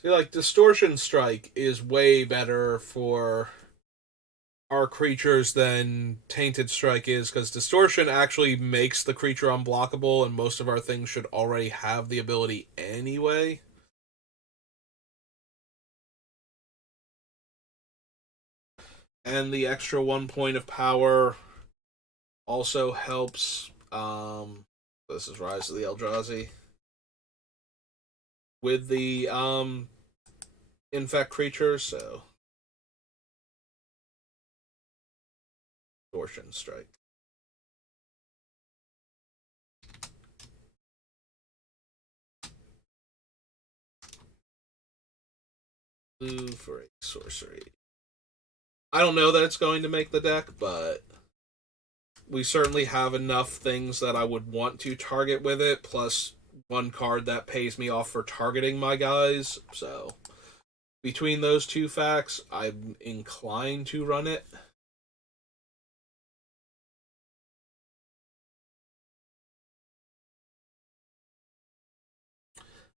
See, like, Distortion Strike is way better for our creatures than Tainted Strike is, because Distortion actually makes the creature unblockable, and most of our things should already have the ability anyway. And the extra 1 point of power also helps. This is Rise of the Eldrazi. With the infect creatures, so Distortion Strike. Blue for a sorcery. I don't know that it's going to make the deck, but we certainly have enough things that I would want to target with it, plus one card that pays me off for targeting my guys. So between those two facts, I'm inclined to run it.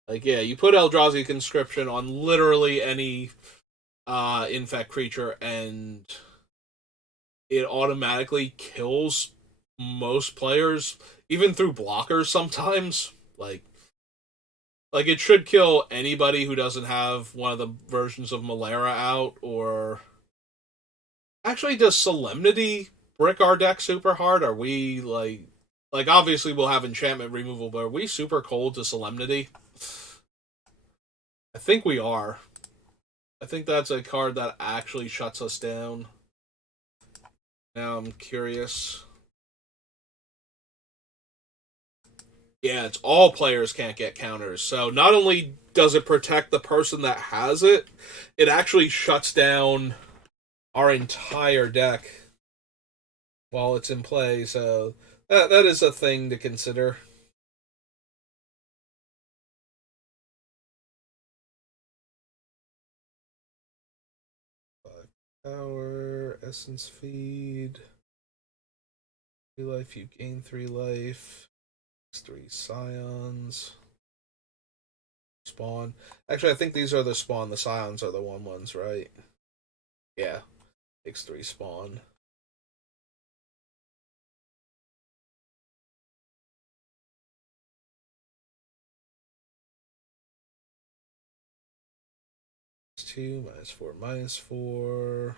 Like, yeah, you put Eldrazi Conscription on literally any infect creature, and it automatically kills most players, even through blockers sometimes. Like it should kill anybody who doesn't have one of the versions of Malera out, or Actually, does Solemnity brick our deck super hard? Are we like obviously we'll have enchantment removal, but are we super cold to Solemnity? I think we are. I think that's a card that actually shuts us down. Now I'm curious. Yeah, it's all players can't get counters. So not only does it protect the person that has it, it actually shuts down our entire deck while it's in play. So that is a thing to consider. Power, essence feed, 3 life, you gain 3 life, 3 scions, spawn. Actually, I think these are the spawn. The scions are the ones, right? Yeah, X3 spawn. -2, -4, -4.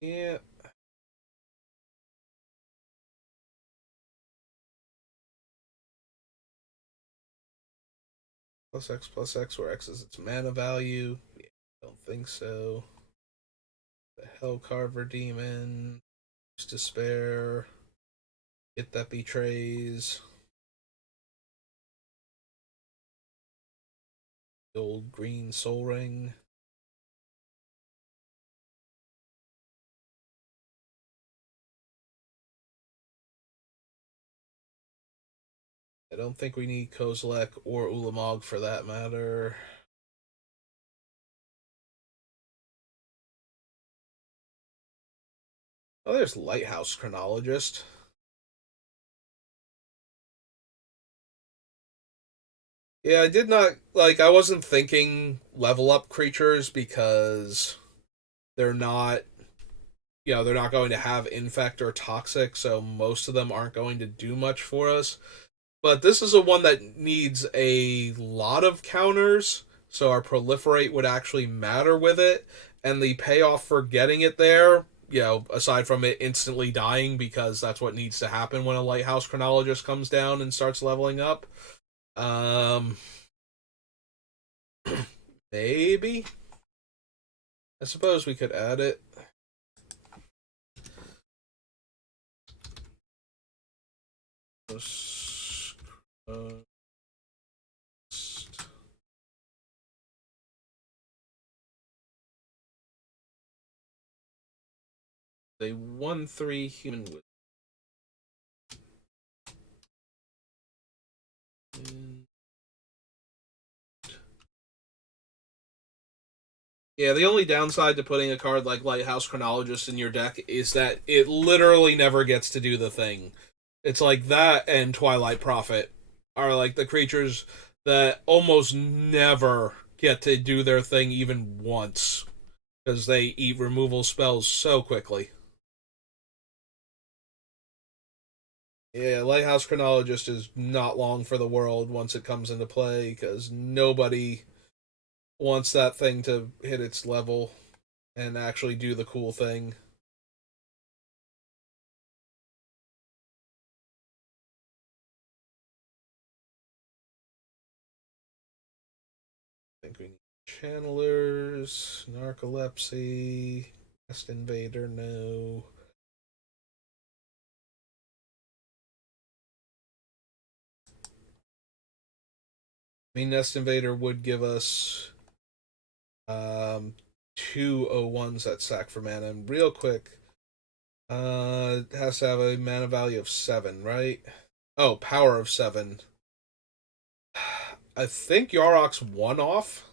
Yeah. +X, where X is its mana value. Yeah, don't think so. The Hellcarver Demon. Despair. It that betrays. The old green Soul Ring. I don't think we need Kozilek or Ulamog for that matter. Oh, there's Lighthouse Chronologist. Yeah, I did not like. I wasn't thinking level up creatures because they're not, they're not going to have infect or toxic, so most of them aren't going to do much for us. But this is a one that needs a lot of counters, so our proliferate would actually matter with it, and the payoff for getting it there, aside from it instantly dying because that's what needs to happen when a lighthouse chronologist comes down and starts leveling up. Um, maybe. I suppose we could add it. Uh, they 1/3 human with. Yeah, the only downside to putting a card like Lighthouse Chronologist in your deck is that it literally never gets to do the thing. It's like that and Twilight Prophet are like the creatures that almost never get to do their thing even once because they eat removal spells so quickly. Yeah, Lighthouse Chronologist is not long for the world once it comes into play because nobody wants that thing to hit its level and actually do the cool thing. I think we need channelers, narcolepsy, Nest Invader, no. I mean, Nest Invader would give us um, 2/01s that sack for mana. And real quick, it has to have a mana value of 7, right? Oh, power of 7. I think Yarok's 1 off.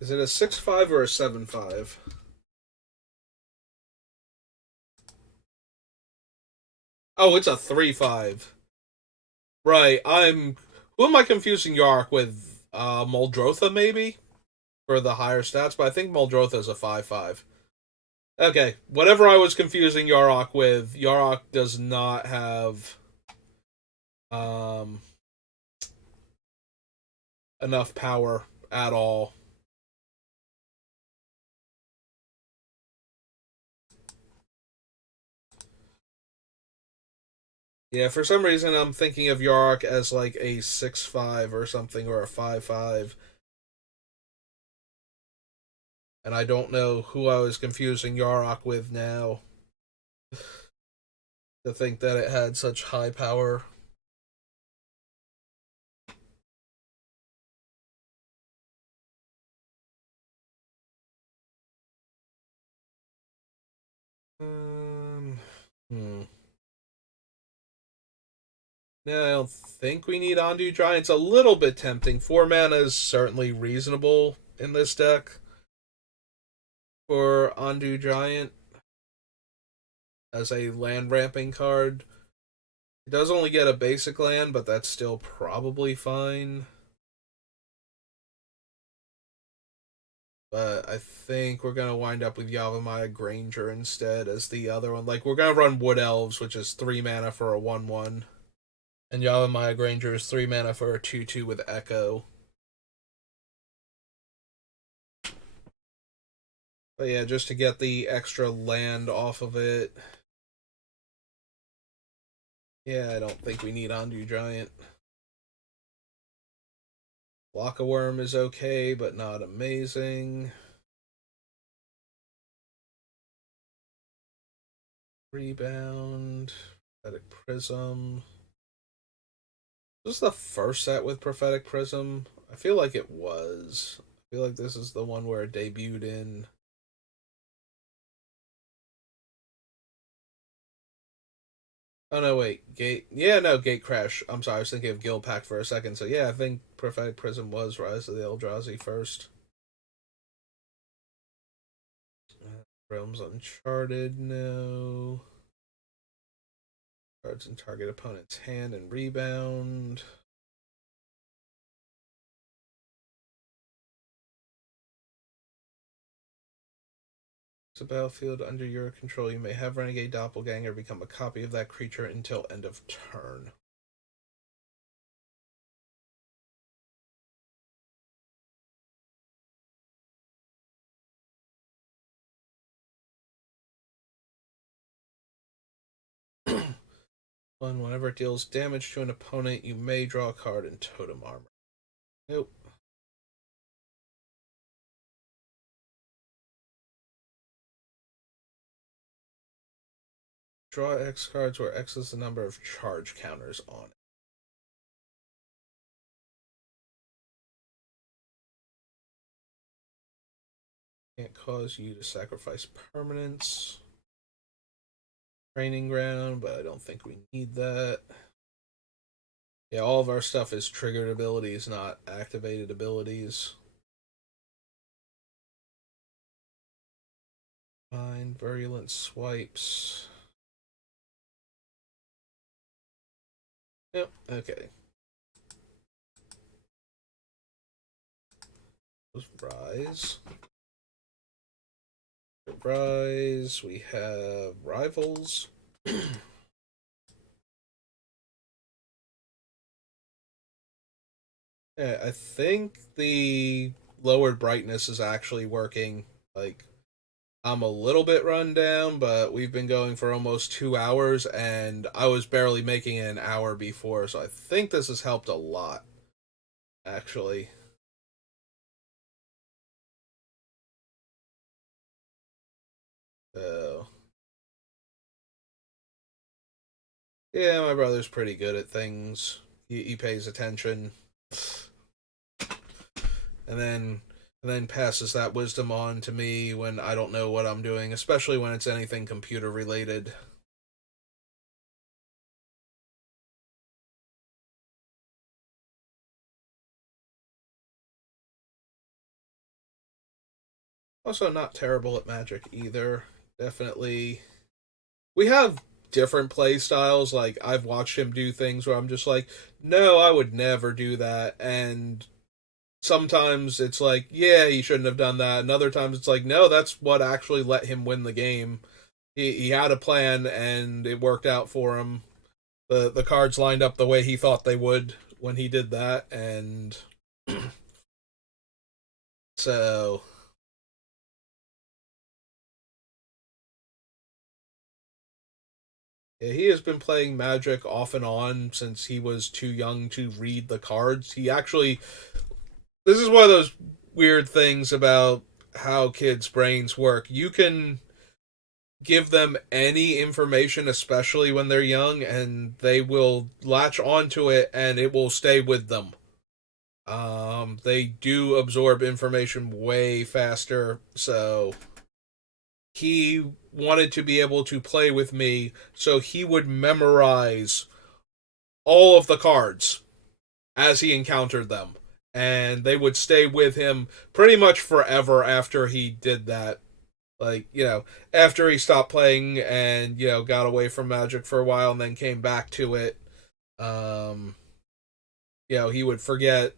Is it a 6/5 or a 7/5? Oh, it's a 3/5. Right. Who am I confusing Yarok with? Muldrotha, maybe? For the higher stats, but I think Muldrotha is a 5/5. Okay, whatever I was confusing Yarok with, Yarok does not have um, enough power at all. Yeah, for some reason I'm thinking of Yarok as like a 6-5 or something, or a 5-5. And I don't know who I was confusing Yarok with now to think that it had such high power. Um, hmm. No, I don't think we need Undo Giant. It's a little bit tempting. 4 mana is certainly reasonable in this deck for Undo Giant as a land ramping card. It does only get a basic land, but that's still probably fine. But I think we're gonna wind up with Yavimaya Granger instead as the other one. Like, we're gonna run Wood Elves, which is 3 mana for a 1/1, and Yavimaya Granger is 3 mana for a 2/2 with Echo. But yeah, just to get the extra land off of it. Yeah, I don't think we need Undo Giant. Block a Worm is okay, but not amazing. Rebound, Prophetic Prism. This is the first set with Prophetic Prism. I feel like it was. I feel like this is the one where it debuted in. Oh no, wait, Gate. Yeah, no, Gate Crash. I'm sorry, I was thinking of Guild Pack for a second. So yeah, I think Prophetic Prism was Rise of the Eldrazi first. Realms Uncharted, no. Cards in target opponent's hand and rebound. It's a battlefield under your control. You may have Renegade Doppelganger become a copy of that creature until end of turn. Whenever it deals damage to an opponent, you may draw a card in Totem Armor. Nope. Draw X cards where X is the number of charge counters on it. Can't cause you to sacrifice permanents. Training Ground, but I don't think we need that. Yeah, all of our stuff is triggered abilities, not activated abilities. Fine, Virulent Swipes. Yep, okay. Rise. Rise. We have Rivals. Yeah, I think the lowered brightness is actually working. Like, I'm a little bit run down, but we've been going for almost 2 hours, and I was barely making it an hour before, so I think this has helped a lot, actually. So, yeah, my brother's pretty good at things. He pays attention, and then passes that wisdom on to me when I don't know what I'm doing, especially when it's anything computer related. Also, not terrible at Magic either. Definitely, we have different play styles. Like, I've watched him do things where I'm just like, no, I would never do that, and sometimes it's like, yeah, he shouldn't have done that, and other times it's like, no, that's what actually let him win the game. He had a plan and it worked out for him. The cards lined up the way he thought they would when he did that, and so Yeah, he has been playing Magic off and on since he was too young to read the cards. He actually, this is one of those weird things about how kids' brains work. You can give them any information, especially when they're young, and they will latch onto it and it will stay with them. They do absorb information way faster, so he wanted to be able to play with me, so he would memorize all of the cards as he encountered them. And they would stay with him pretty much forever after he did that. Like, after he stopped playing and, got away from Magic for a while and then came back to it, um, he would forget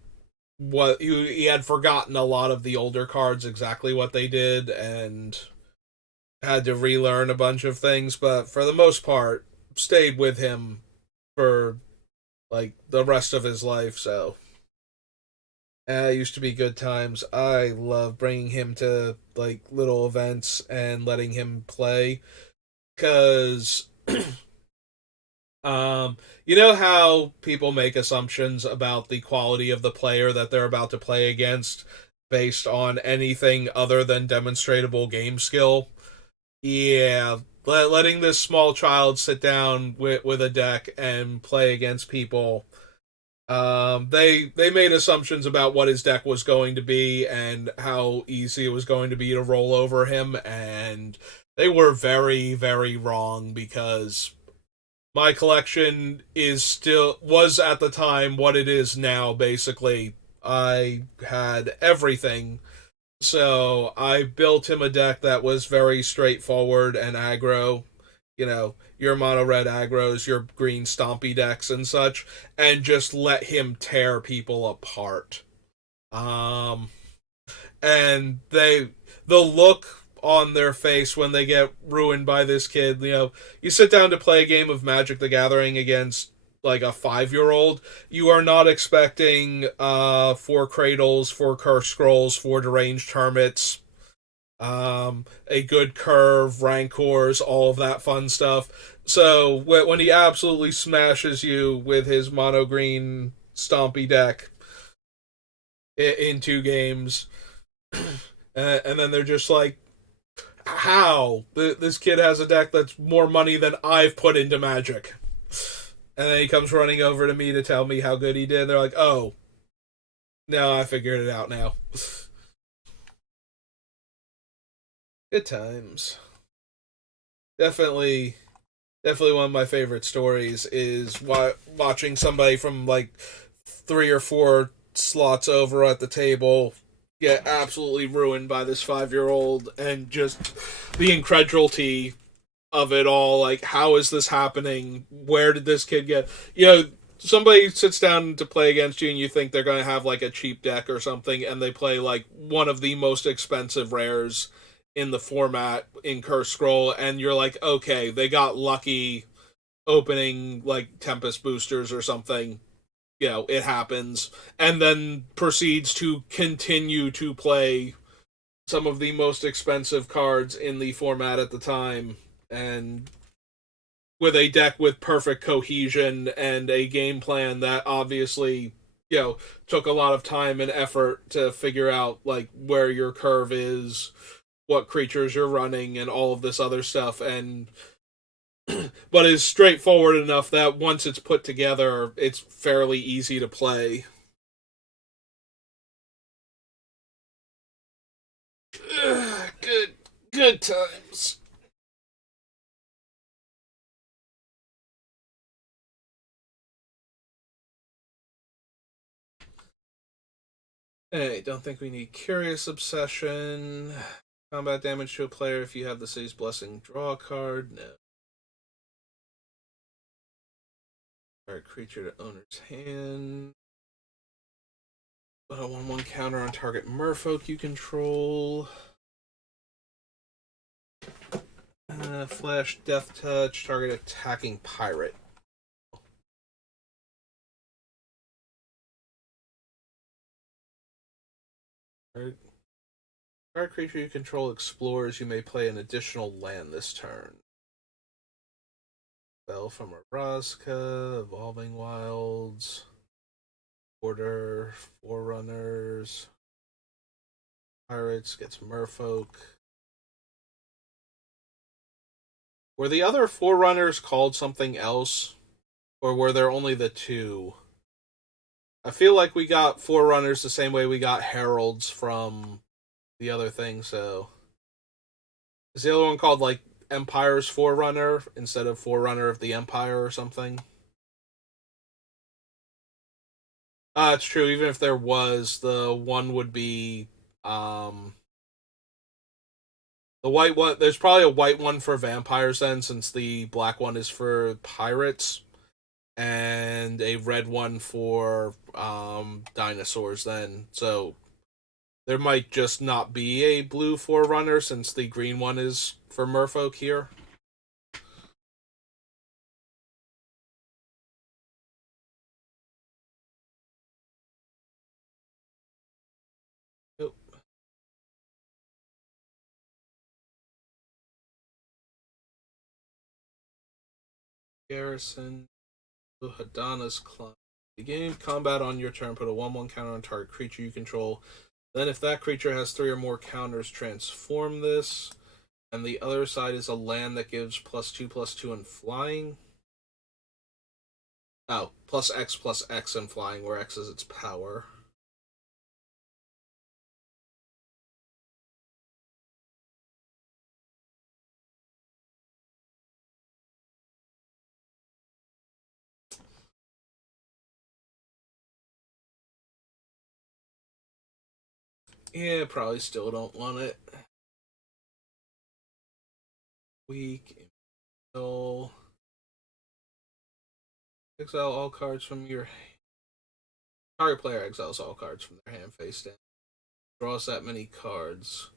what he had forgotten a lot of the older cards, exactly what they did, and had to relearn a bunch of things, but for the most part, stayed with him for like the rest of his life. So it used to be good times. I love bringing him to like little events and letting him play because you know how people make assumptions about the quality of the player that they're about to play against based on anything other than demonstrable game skill. Yeah, letting this small child sit down with a deck and play against people. They made assumptions about what his deck was going to be and how easy it was going to be to roll over him, and they were very, very wrong because my collection was at the time what it is now. Basically, I had everything, so I built him a deck that was very straightforward and aggro. Your mono red aggros, your green stompy decks and such, and just let him tear people apart. Um, and the look on their face when they get ruined by this kid, you sit down to play a game of Magic the Gathering against like a 5-year-old, you are not expecting 4 cradles, 4 curse scrolls, 4 deranged hermits, a good curve, rancors, all of that fun stuff. So when he absolutely smashes you with his mono green stompy deck in 2 games, and then they're just like, how? This kid has a deck that's more money than I've put into Magic. And then he comes running over to me to tell me how good he did. They're like, oh, no, I figured it out now. Good times. Definitely, definitely one of my favorite stories is watching somebody from like 3 or 4 slots over at the table get absolutely ruined by this 5-year-old, and just the incredulity of it all. Like, how is this happening? Where did this kid get? Somebody sits down to play against you, and you think they're going to have like a cheap deck or something, and they play like one of the most expensive rares in the format in Curse Scroll, and you're like, okay, they got lucky opening like Tempest boosters or something. It happens, and then proceeds to continue to play some of the most expensive cards in the format at the time, and with a deck with perfect cohesion and a game plan that obviously took a lot of time and effort to figure out like where your curve is, what creatures you're running, and all of this other stuff, and but is straightforward enough that once it's put together it's fairly easy to play. Good, good times. Hey, don't think we need Curious Obsession. Combat damage to a player if you have the city's blessing. Draw a card. No. Alright, creature to owner's hand. But a 1/1 counter on target merfolk you control. Flash, Death Touch, target attacking pirate. Alright. Target creature you control explores. You may play an additional land this turn. Spell from Araska, Evolving Wilds, Order, Forerunners, Pirates, gets Merfolk. Were the other Forerunners called something else? Or were there only the two? I feel like we got Forerunners the same way we got Heralds from the other thing, so. Is the other one called, like, Empire's Forerunner instead of Forerunner of the Empire or something? It's true. Even if there was, the one would be um the white one. There's probably a white one for vampires then, since the black one is for pirates, and a red one for dinosaurs. Then, so there might just not be a blue Forerunner since the green one is for Merfolk here. Nope. Garrison. Hadana's Climb. Begin combat on your turn. Put a 1/1 counter on target creature you control. Then, if that creature has 3 or more counters, transform this. And the other side is a land that gives +2/+2 and flying. Oh, +X/+X and flying, where X is its power. Yeah, probably still don't want it. Weak. Exile. Exile all cards from your. Target player exiles all cards from their hand face down. Draws that many cards.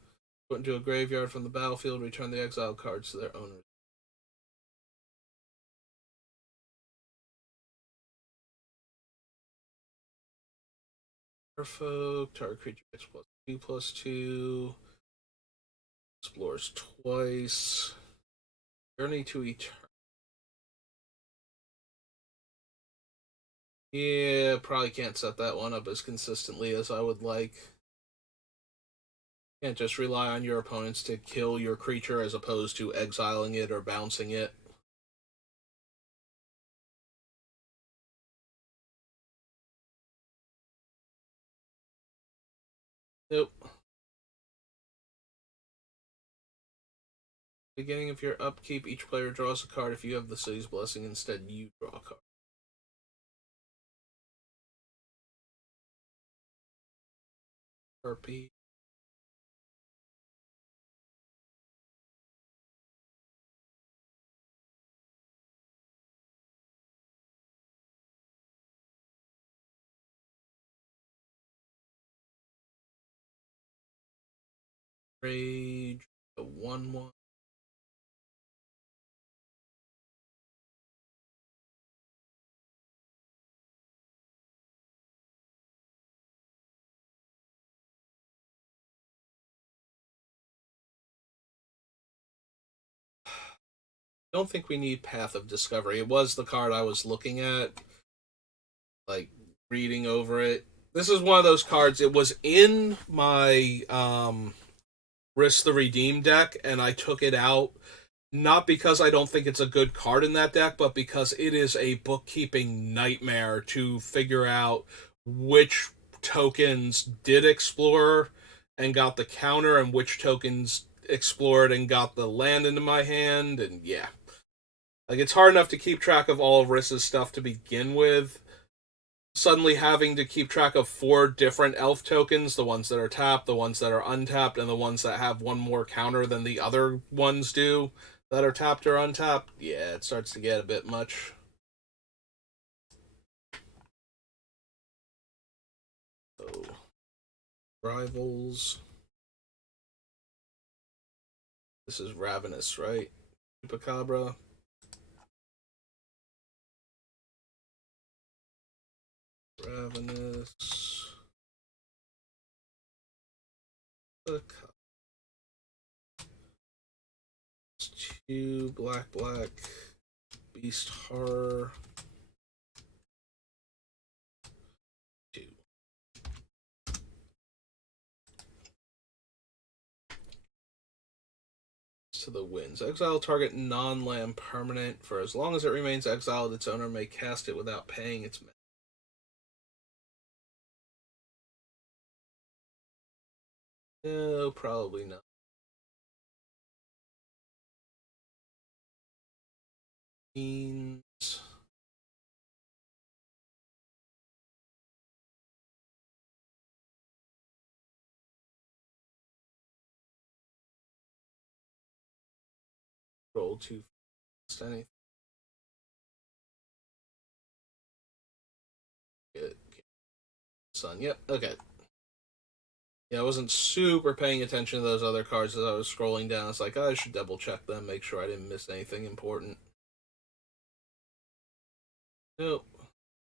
Put into a graveyard from the battlefield, return the exiled cards to their owners. Merfolk, target creature gets +2/+2. Explores twice. Journey to Eternity. Yeah, probably can't set that one up as consistently as I would like. Can't just rely on your opponents to kill your creature as opposed to exiling it or bouncing it. Nope. Beginning of your upkeep, each player draws a card. If you have the city's blessing, instead you draw a card. Harpy. Rage. A 1/1. Don't think we need Path of Discovery. It was the card I was looking at, like, reading over it. This is one of those cards. It was in my Risk the Redeem deck, and I took it out not because I don't think it's a good card in that deck, but because it is a bookkeeping nightmare to figure out which tokens did explore and got the counter, and which tokens explored and got the land into my hand, and yeah. Like, it's hard enough to keep track of all of Riss's stuff to begin with. Suddenly having to keep track of 4 different elf tokens, the ones that are tapped, the ones that are untapped, and the ones that have one more counter than the other ones do that are tapped or untapped, yeah, it starts to get a bit much. So, rivals. This is Ravenous, right? Chupacabra. Ravenous. 2 black, black. Beast Horror 2. To the winds. Exile target non-land permanent. For as long as it remains exiled, its owner may cast it without paying its mana. No, probably not. Means roll 2 anything. Good. Sun. Yep. Okay. Yeah, I wasn't super paying attention to those other cards as I was scrolling down. It's like, oh, I should double check them, make sure I didn't miss anything important. Nope.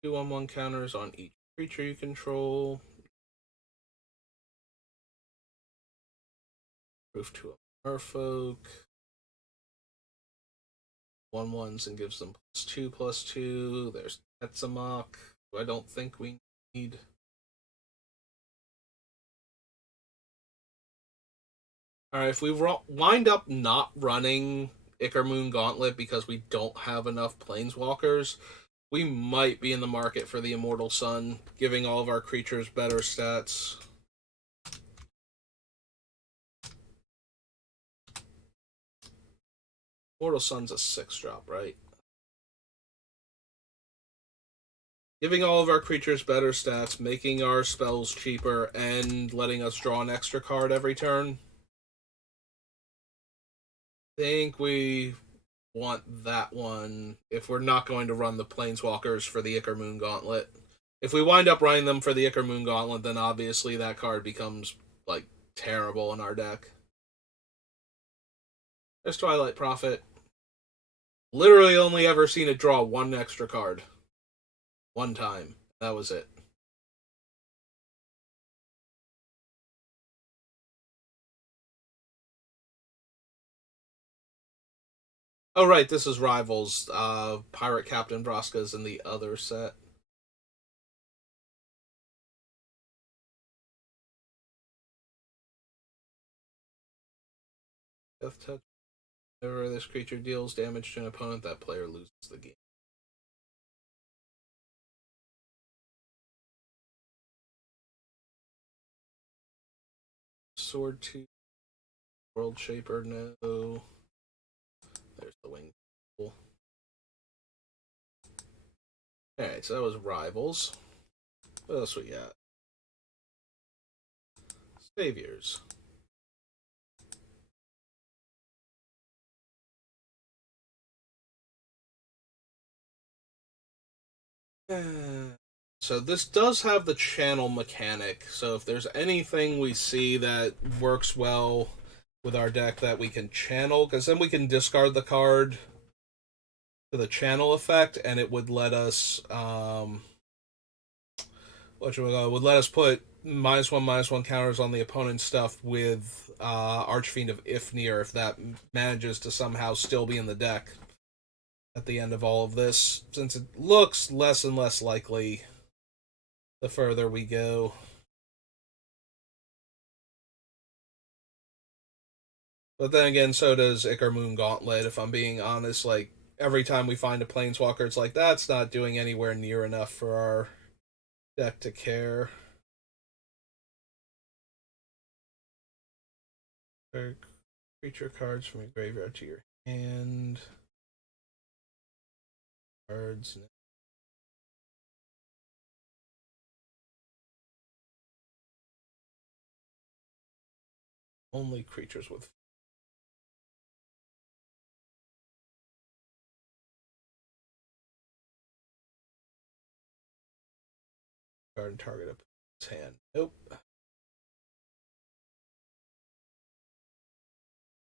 2/1/1 counters on each creature you control. Proof to a merfolk. 1/1s and gives them +2/+2. There's Tetzamok, who I don't think we need. Alright, if we wind up not running Ichor Gauntlet because we don't have enough Planeswalkers, we might be in the market for the Immortal Sun, giving all of our creatures better stats. Immortal Sun's a 6-drop, right? Giving all of our creatures better stats, making our spells cheaper, and letting us draw an extra card every turn. I think we want that one if we're not going to run the Planeswalkers for the Ichor Gauntlet. If we wind up running them for the Ichor Gauntlet, then obviously that card becomes, like, terrible in our deck. There's Twilight Prophet. Literally only ever seen it draw one extra card. One time. That was it. Oh, right, this is Rivals. Pirate Captain Vraska's in the other set. Death Touch. Whenever this creature deals damage to an opponent, that player loses the game. Sword Tooth. World Shaper, no. There's the Wing. Alright, so that was Rivals. What else we got? Saviors. So this does have the channel mechanic. So if there's anything we see that works well with our deck that we can channel, because then we can discard the card to the channel effect, and it would let us would let us put -1/-1 counters on the opponent's stuff with Archfiend of Ifnir if that manages to somehow still be in the deck at the end of all of this, since it looks less and less likely the further we go. But then again, so does Ichor Gauntlet, if I'm being honest. Like, every time we find a Planeswalker, it's like, that's not doing anywhere near enough for our deck to care. Creature cards from your graveyard to your hand. Cards. Only creatures with. Card and target up his hand. Nope.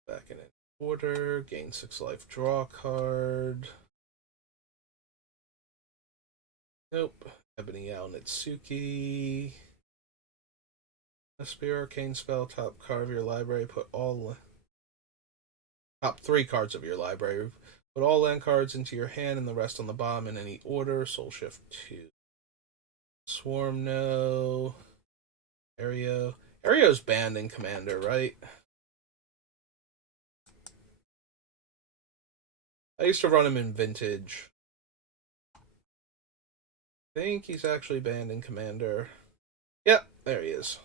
Back in order. Gain 6 life. Draw card. Nope. Ebony Owl Nitsuki. A Spear Arcane spell. Top card of your library. Put all top 3 cards of your library. Put all land cards into your hand and the rest on the bottom in any order. Soul Shift 2. Swarm, no. Aereo. Aereo's banned in Commander, right? I used to run him in Vintage. I think he's actually banned in Commander. Yep, there he is.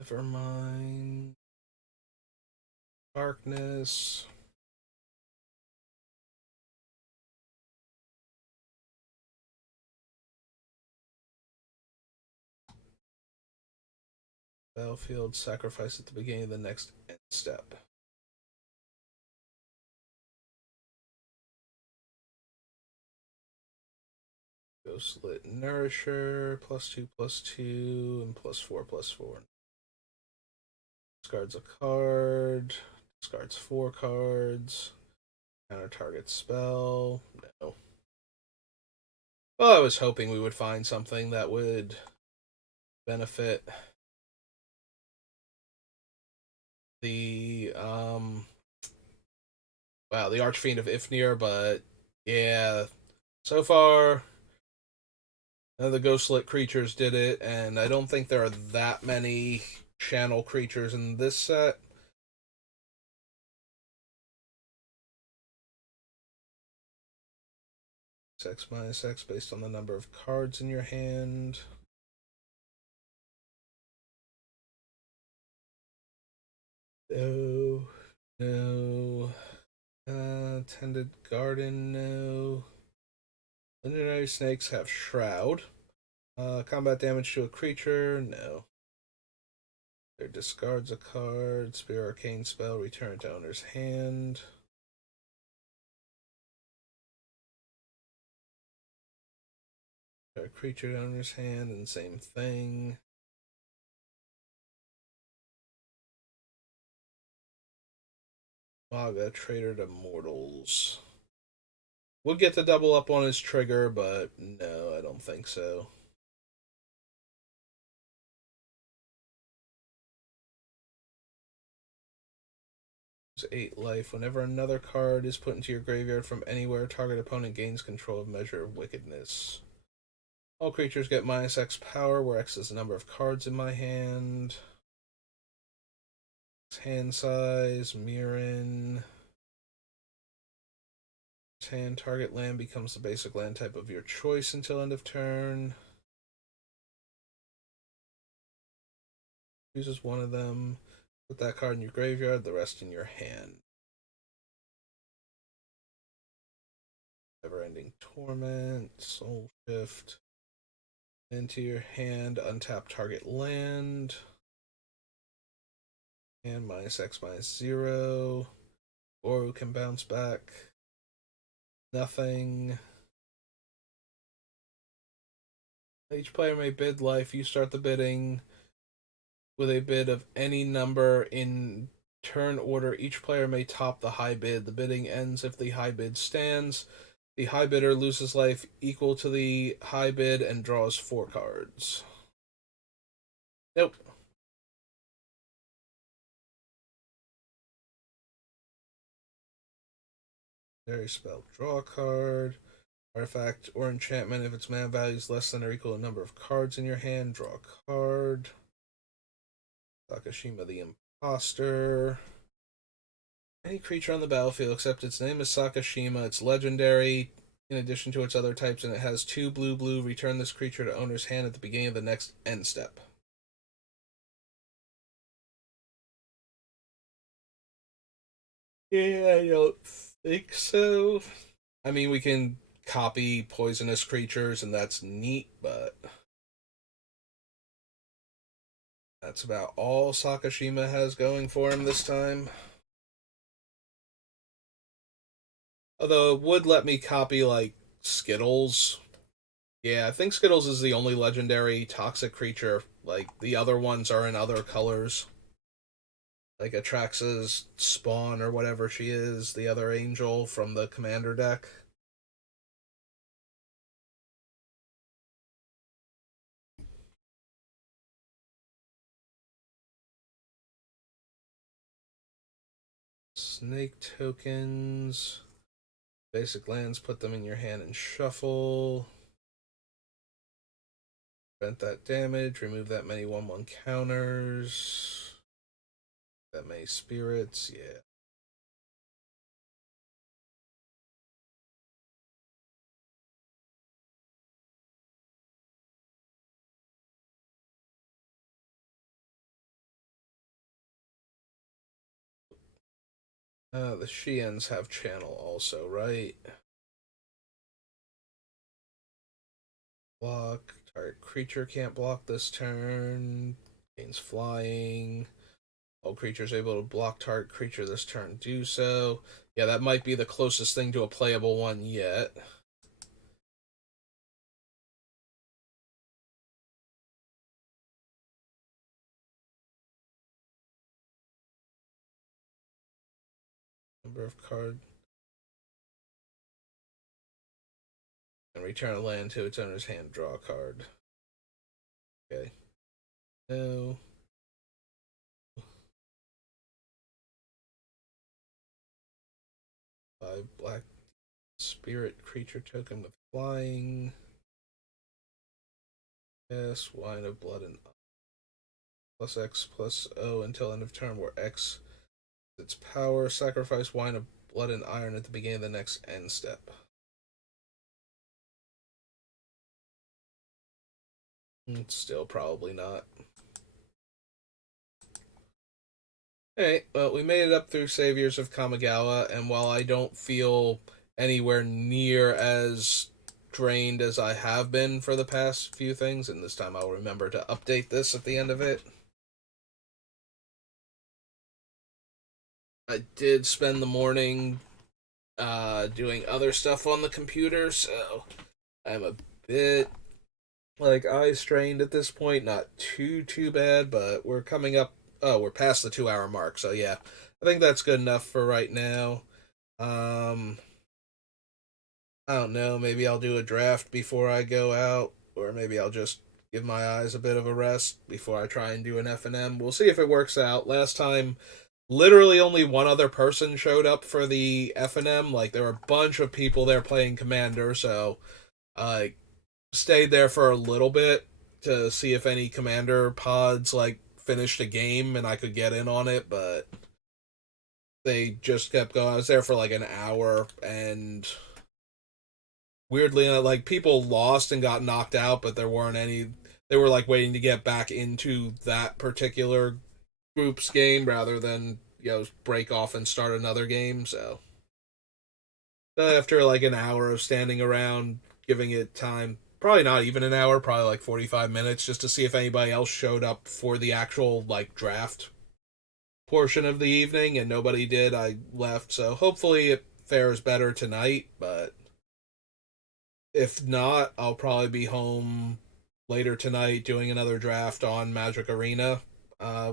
Never mind. Darkness. Battlefield, sacrifice at the beginning of the next end step. Ghostlit Nourisher, +2/+2, and +4/+4. Discards a card. Discards 4 cards. Counter target spell. No. Well, I was hoping we would find something that would benefit the the Archfiend of Ifnir, but yeah, so far none of the Ghostlit creatures did it, and I don't think there are that many channel creatures in this set. X-X based on the number of cards in your hand. No. No. Tended Garden, no. Legendary snakes have Shroud. Combat damage to a creature, no. There discards a card. Spear Arcane spell, return to owner's hand. A creature to owner's hand, and same thing. Maga, Traitor to Mortals. Would get to double up on his trigger, but no, I don't think so. It's 8 life. Whenever another card is put into your graveyard from anywhere, target opponent gains control of Measure of Wickedness. All creatures get -X power, where X is the number of cards in my hand. Hand size, Mirren. Hand target land becomes the basic land type of your choice until end of turn. Chooses one of them. Put that card in your graveyard, the rest in your hand. Never-ending Torment, Soul Shift. Into your hand, untap target land. And -X/-0. Oru can bounce back. Nothing. Each player may bid life. You start the bidding with a bid of any number in turn order. Each player may top the high bid. The bidding ends if the high bid stands. The high bidder loses life equal to the high bid and draws 4 cards. Nope. Very spell. Draw a card. Artifact or enchantment. If its mana value is less than or equal to the number of cards in your hand, draw a card. Sakashima the Imposter. Any creature on the battlefield except its name is Sakashima. It's legendary in addition to its other types, and it has 2 blue. Return this creature to owner's hand at the beginning of the next end step. Yeah, I don't think so. I mean, we can copy poisonous creatures, and that's neat, but that's about all Sakashima has going for him this time. Although it would let me copy, like, Skittles. Yeah, I think Skittles is the only legendary toxic creature. Like, the other ones are in other colors. Like Atraxa's Spawn or whatever she is, the other angel from the Commander deck. snake tokens. Basic lands, put them in your hand and shuffle. Prevent that damage, remove that many 1/1 counters. That many spirits, yeah. The Shiens have channel also, right? Block. Target creature can't block this turn. Gains flying. All creatures able to block target creature this turn do so. Yeah, that might be the closest thing to a playable one yet. Number of card. And return a land to its owner's hand. Draw a card. Okay. No. 5 black spirit creature token with flying. Yes, wine of blood and plus X plus O until end of turn, where X is its power. Sacrifice wine of blood and iron at the beginning of the next end step. Still probably not. Alright, well, we made it up through Saviors of Kamigawa, and while I don't feel anywhere near as drained as I have been for the past few things, and this time I'll remember to update this at the end of it, I did spend the morning doing other stuff on the computer, so I'm a bit like eye strained at this point. Not too bad, but we're coming up. Oh, we're past the 2 hour mark, so yeah, I think that's good enough for right now. Um, I don't know. Maybe I'll do a draft before I go out, or maybe I'll just give my eyes a bit of a rest before I try and do an F&M. We'll see if it works out. Last time, literally only one other person showed up for the F&M. Like, there were a bunch of people there playing Commander, so I stayed there for a little bit to see if any Commander pods, like, finished a game and I could get in on it, but they just kept going. I was there for like an hour, and weirdly, like, people lost and got knocked out, but there weren't any. They were like waiting to get back into that particular group's game rather than break off and start another game. So after like an hour of standing around, giving it time, probably not even an hour, probably like 45 minutes, just to see if anybody else showed up for the actual like draft portion of the evening, and nobody did. I left, so hopefully it fares better tonight, but if not, I'll probably be home later tonight doing another draft on Magic Arena.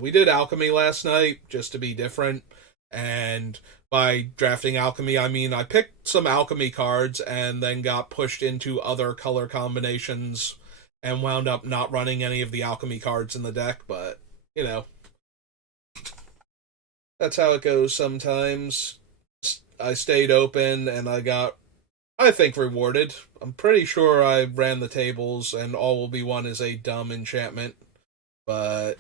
We did Alchemy last night just to be different, and by drafting Alchemy, I mean I picked some Alchemy cards and then got pushed into other color combinations and wound up not running any of the Alchemy cards in the deck, but you know, that's how it goes sometimes. I stayed open and I got, I think, rewarded. I'm pretty sure I ran the tables and all will be one is a dumb enchantment, but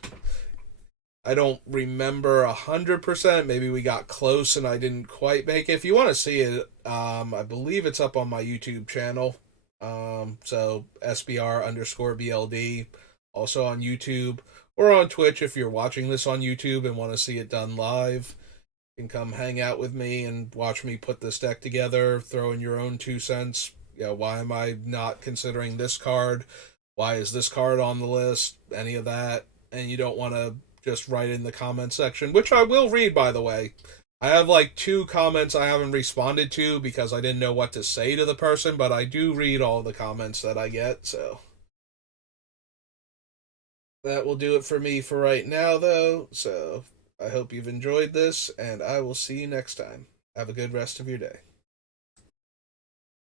I don't remember 100%. Maybe we got close and I didn't quite make it. If you want to see it, I believe it's up on my YouTube channel. So SBR_BLD, also on YouTube or on Twitch if you're watching this on YouTube and want to see it done live. You can come hang out with me and watch me put this deck together, throw in your own 2 cents. Why am I not considering this card? Why is this card on the list? Any of that. And you don't want to just write in the comment section, which I will read, by the way. I have like 2 comments I haven't responded to because I didn't know what to say to the person, but I do read all the comments that I get, so that will do it for me for right now, though. So I hope you've enjoyed this, and I will see you next time. Have a good rest of your day.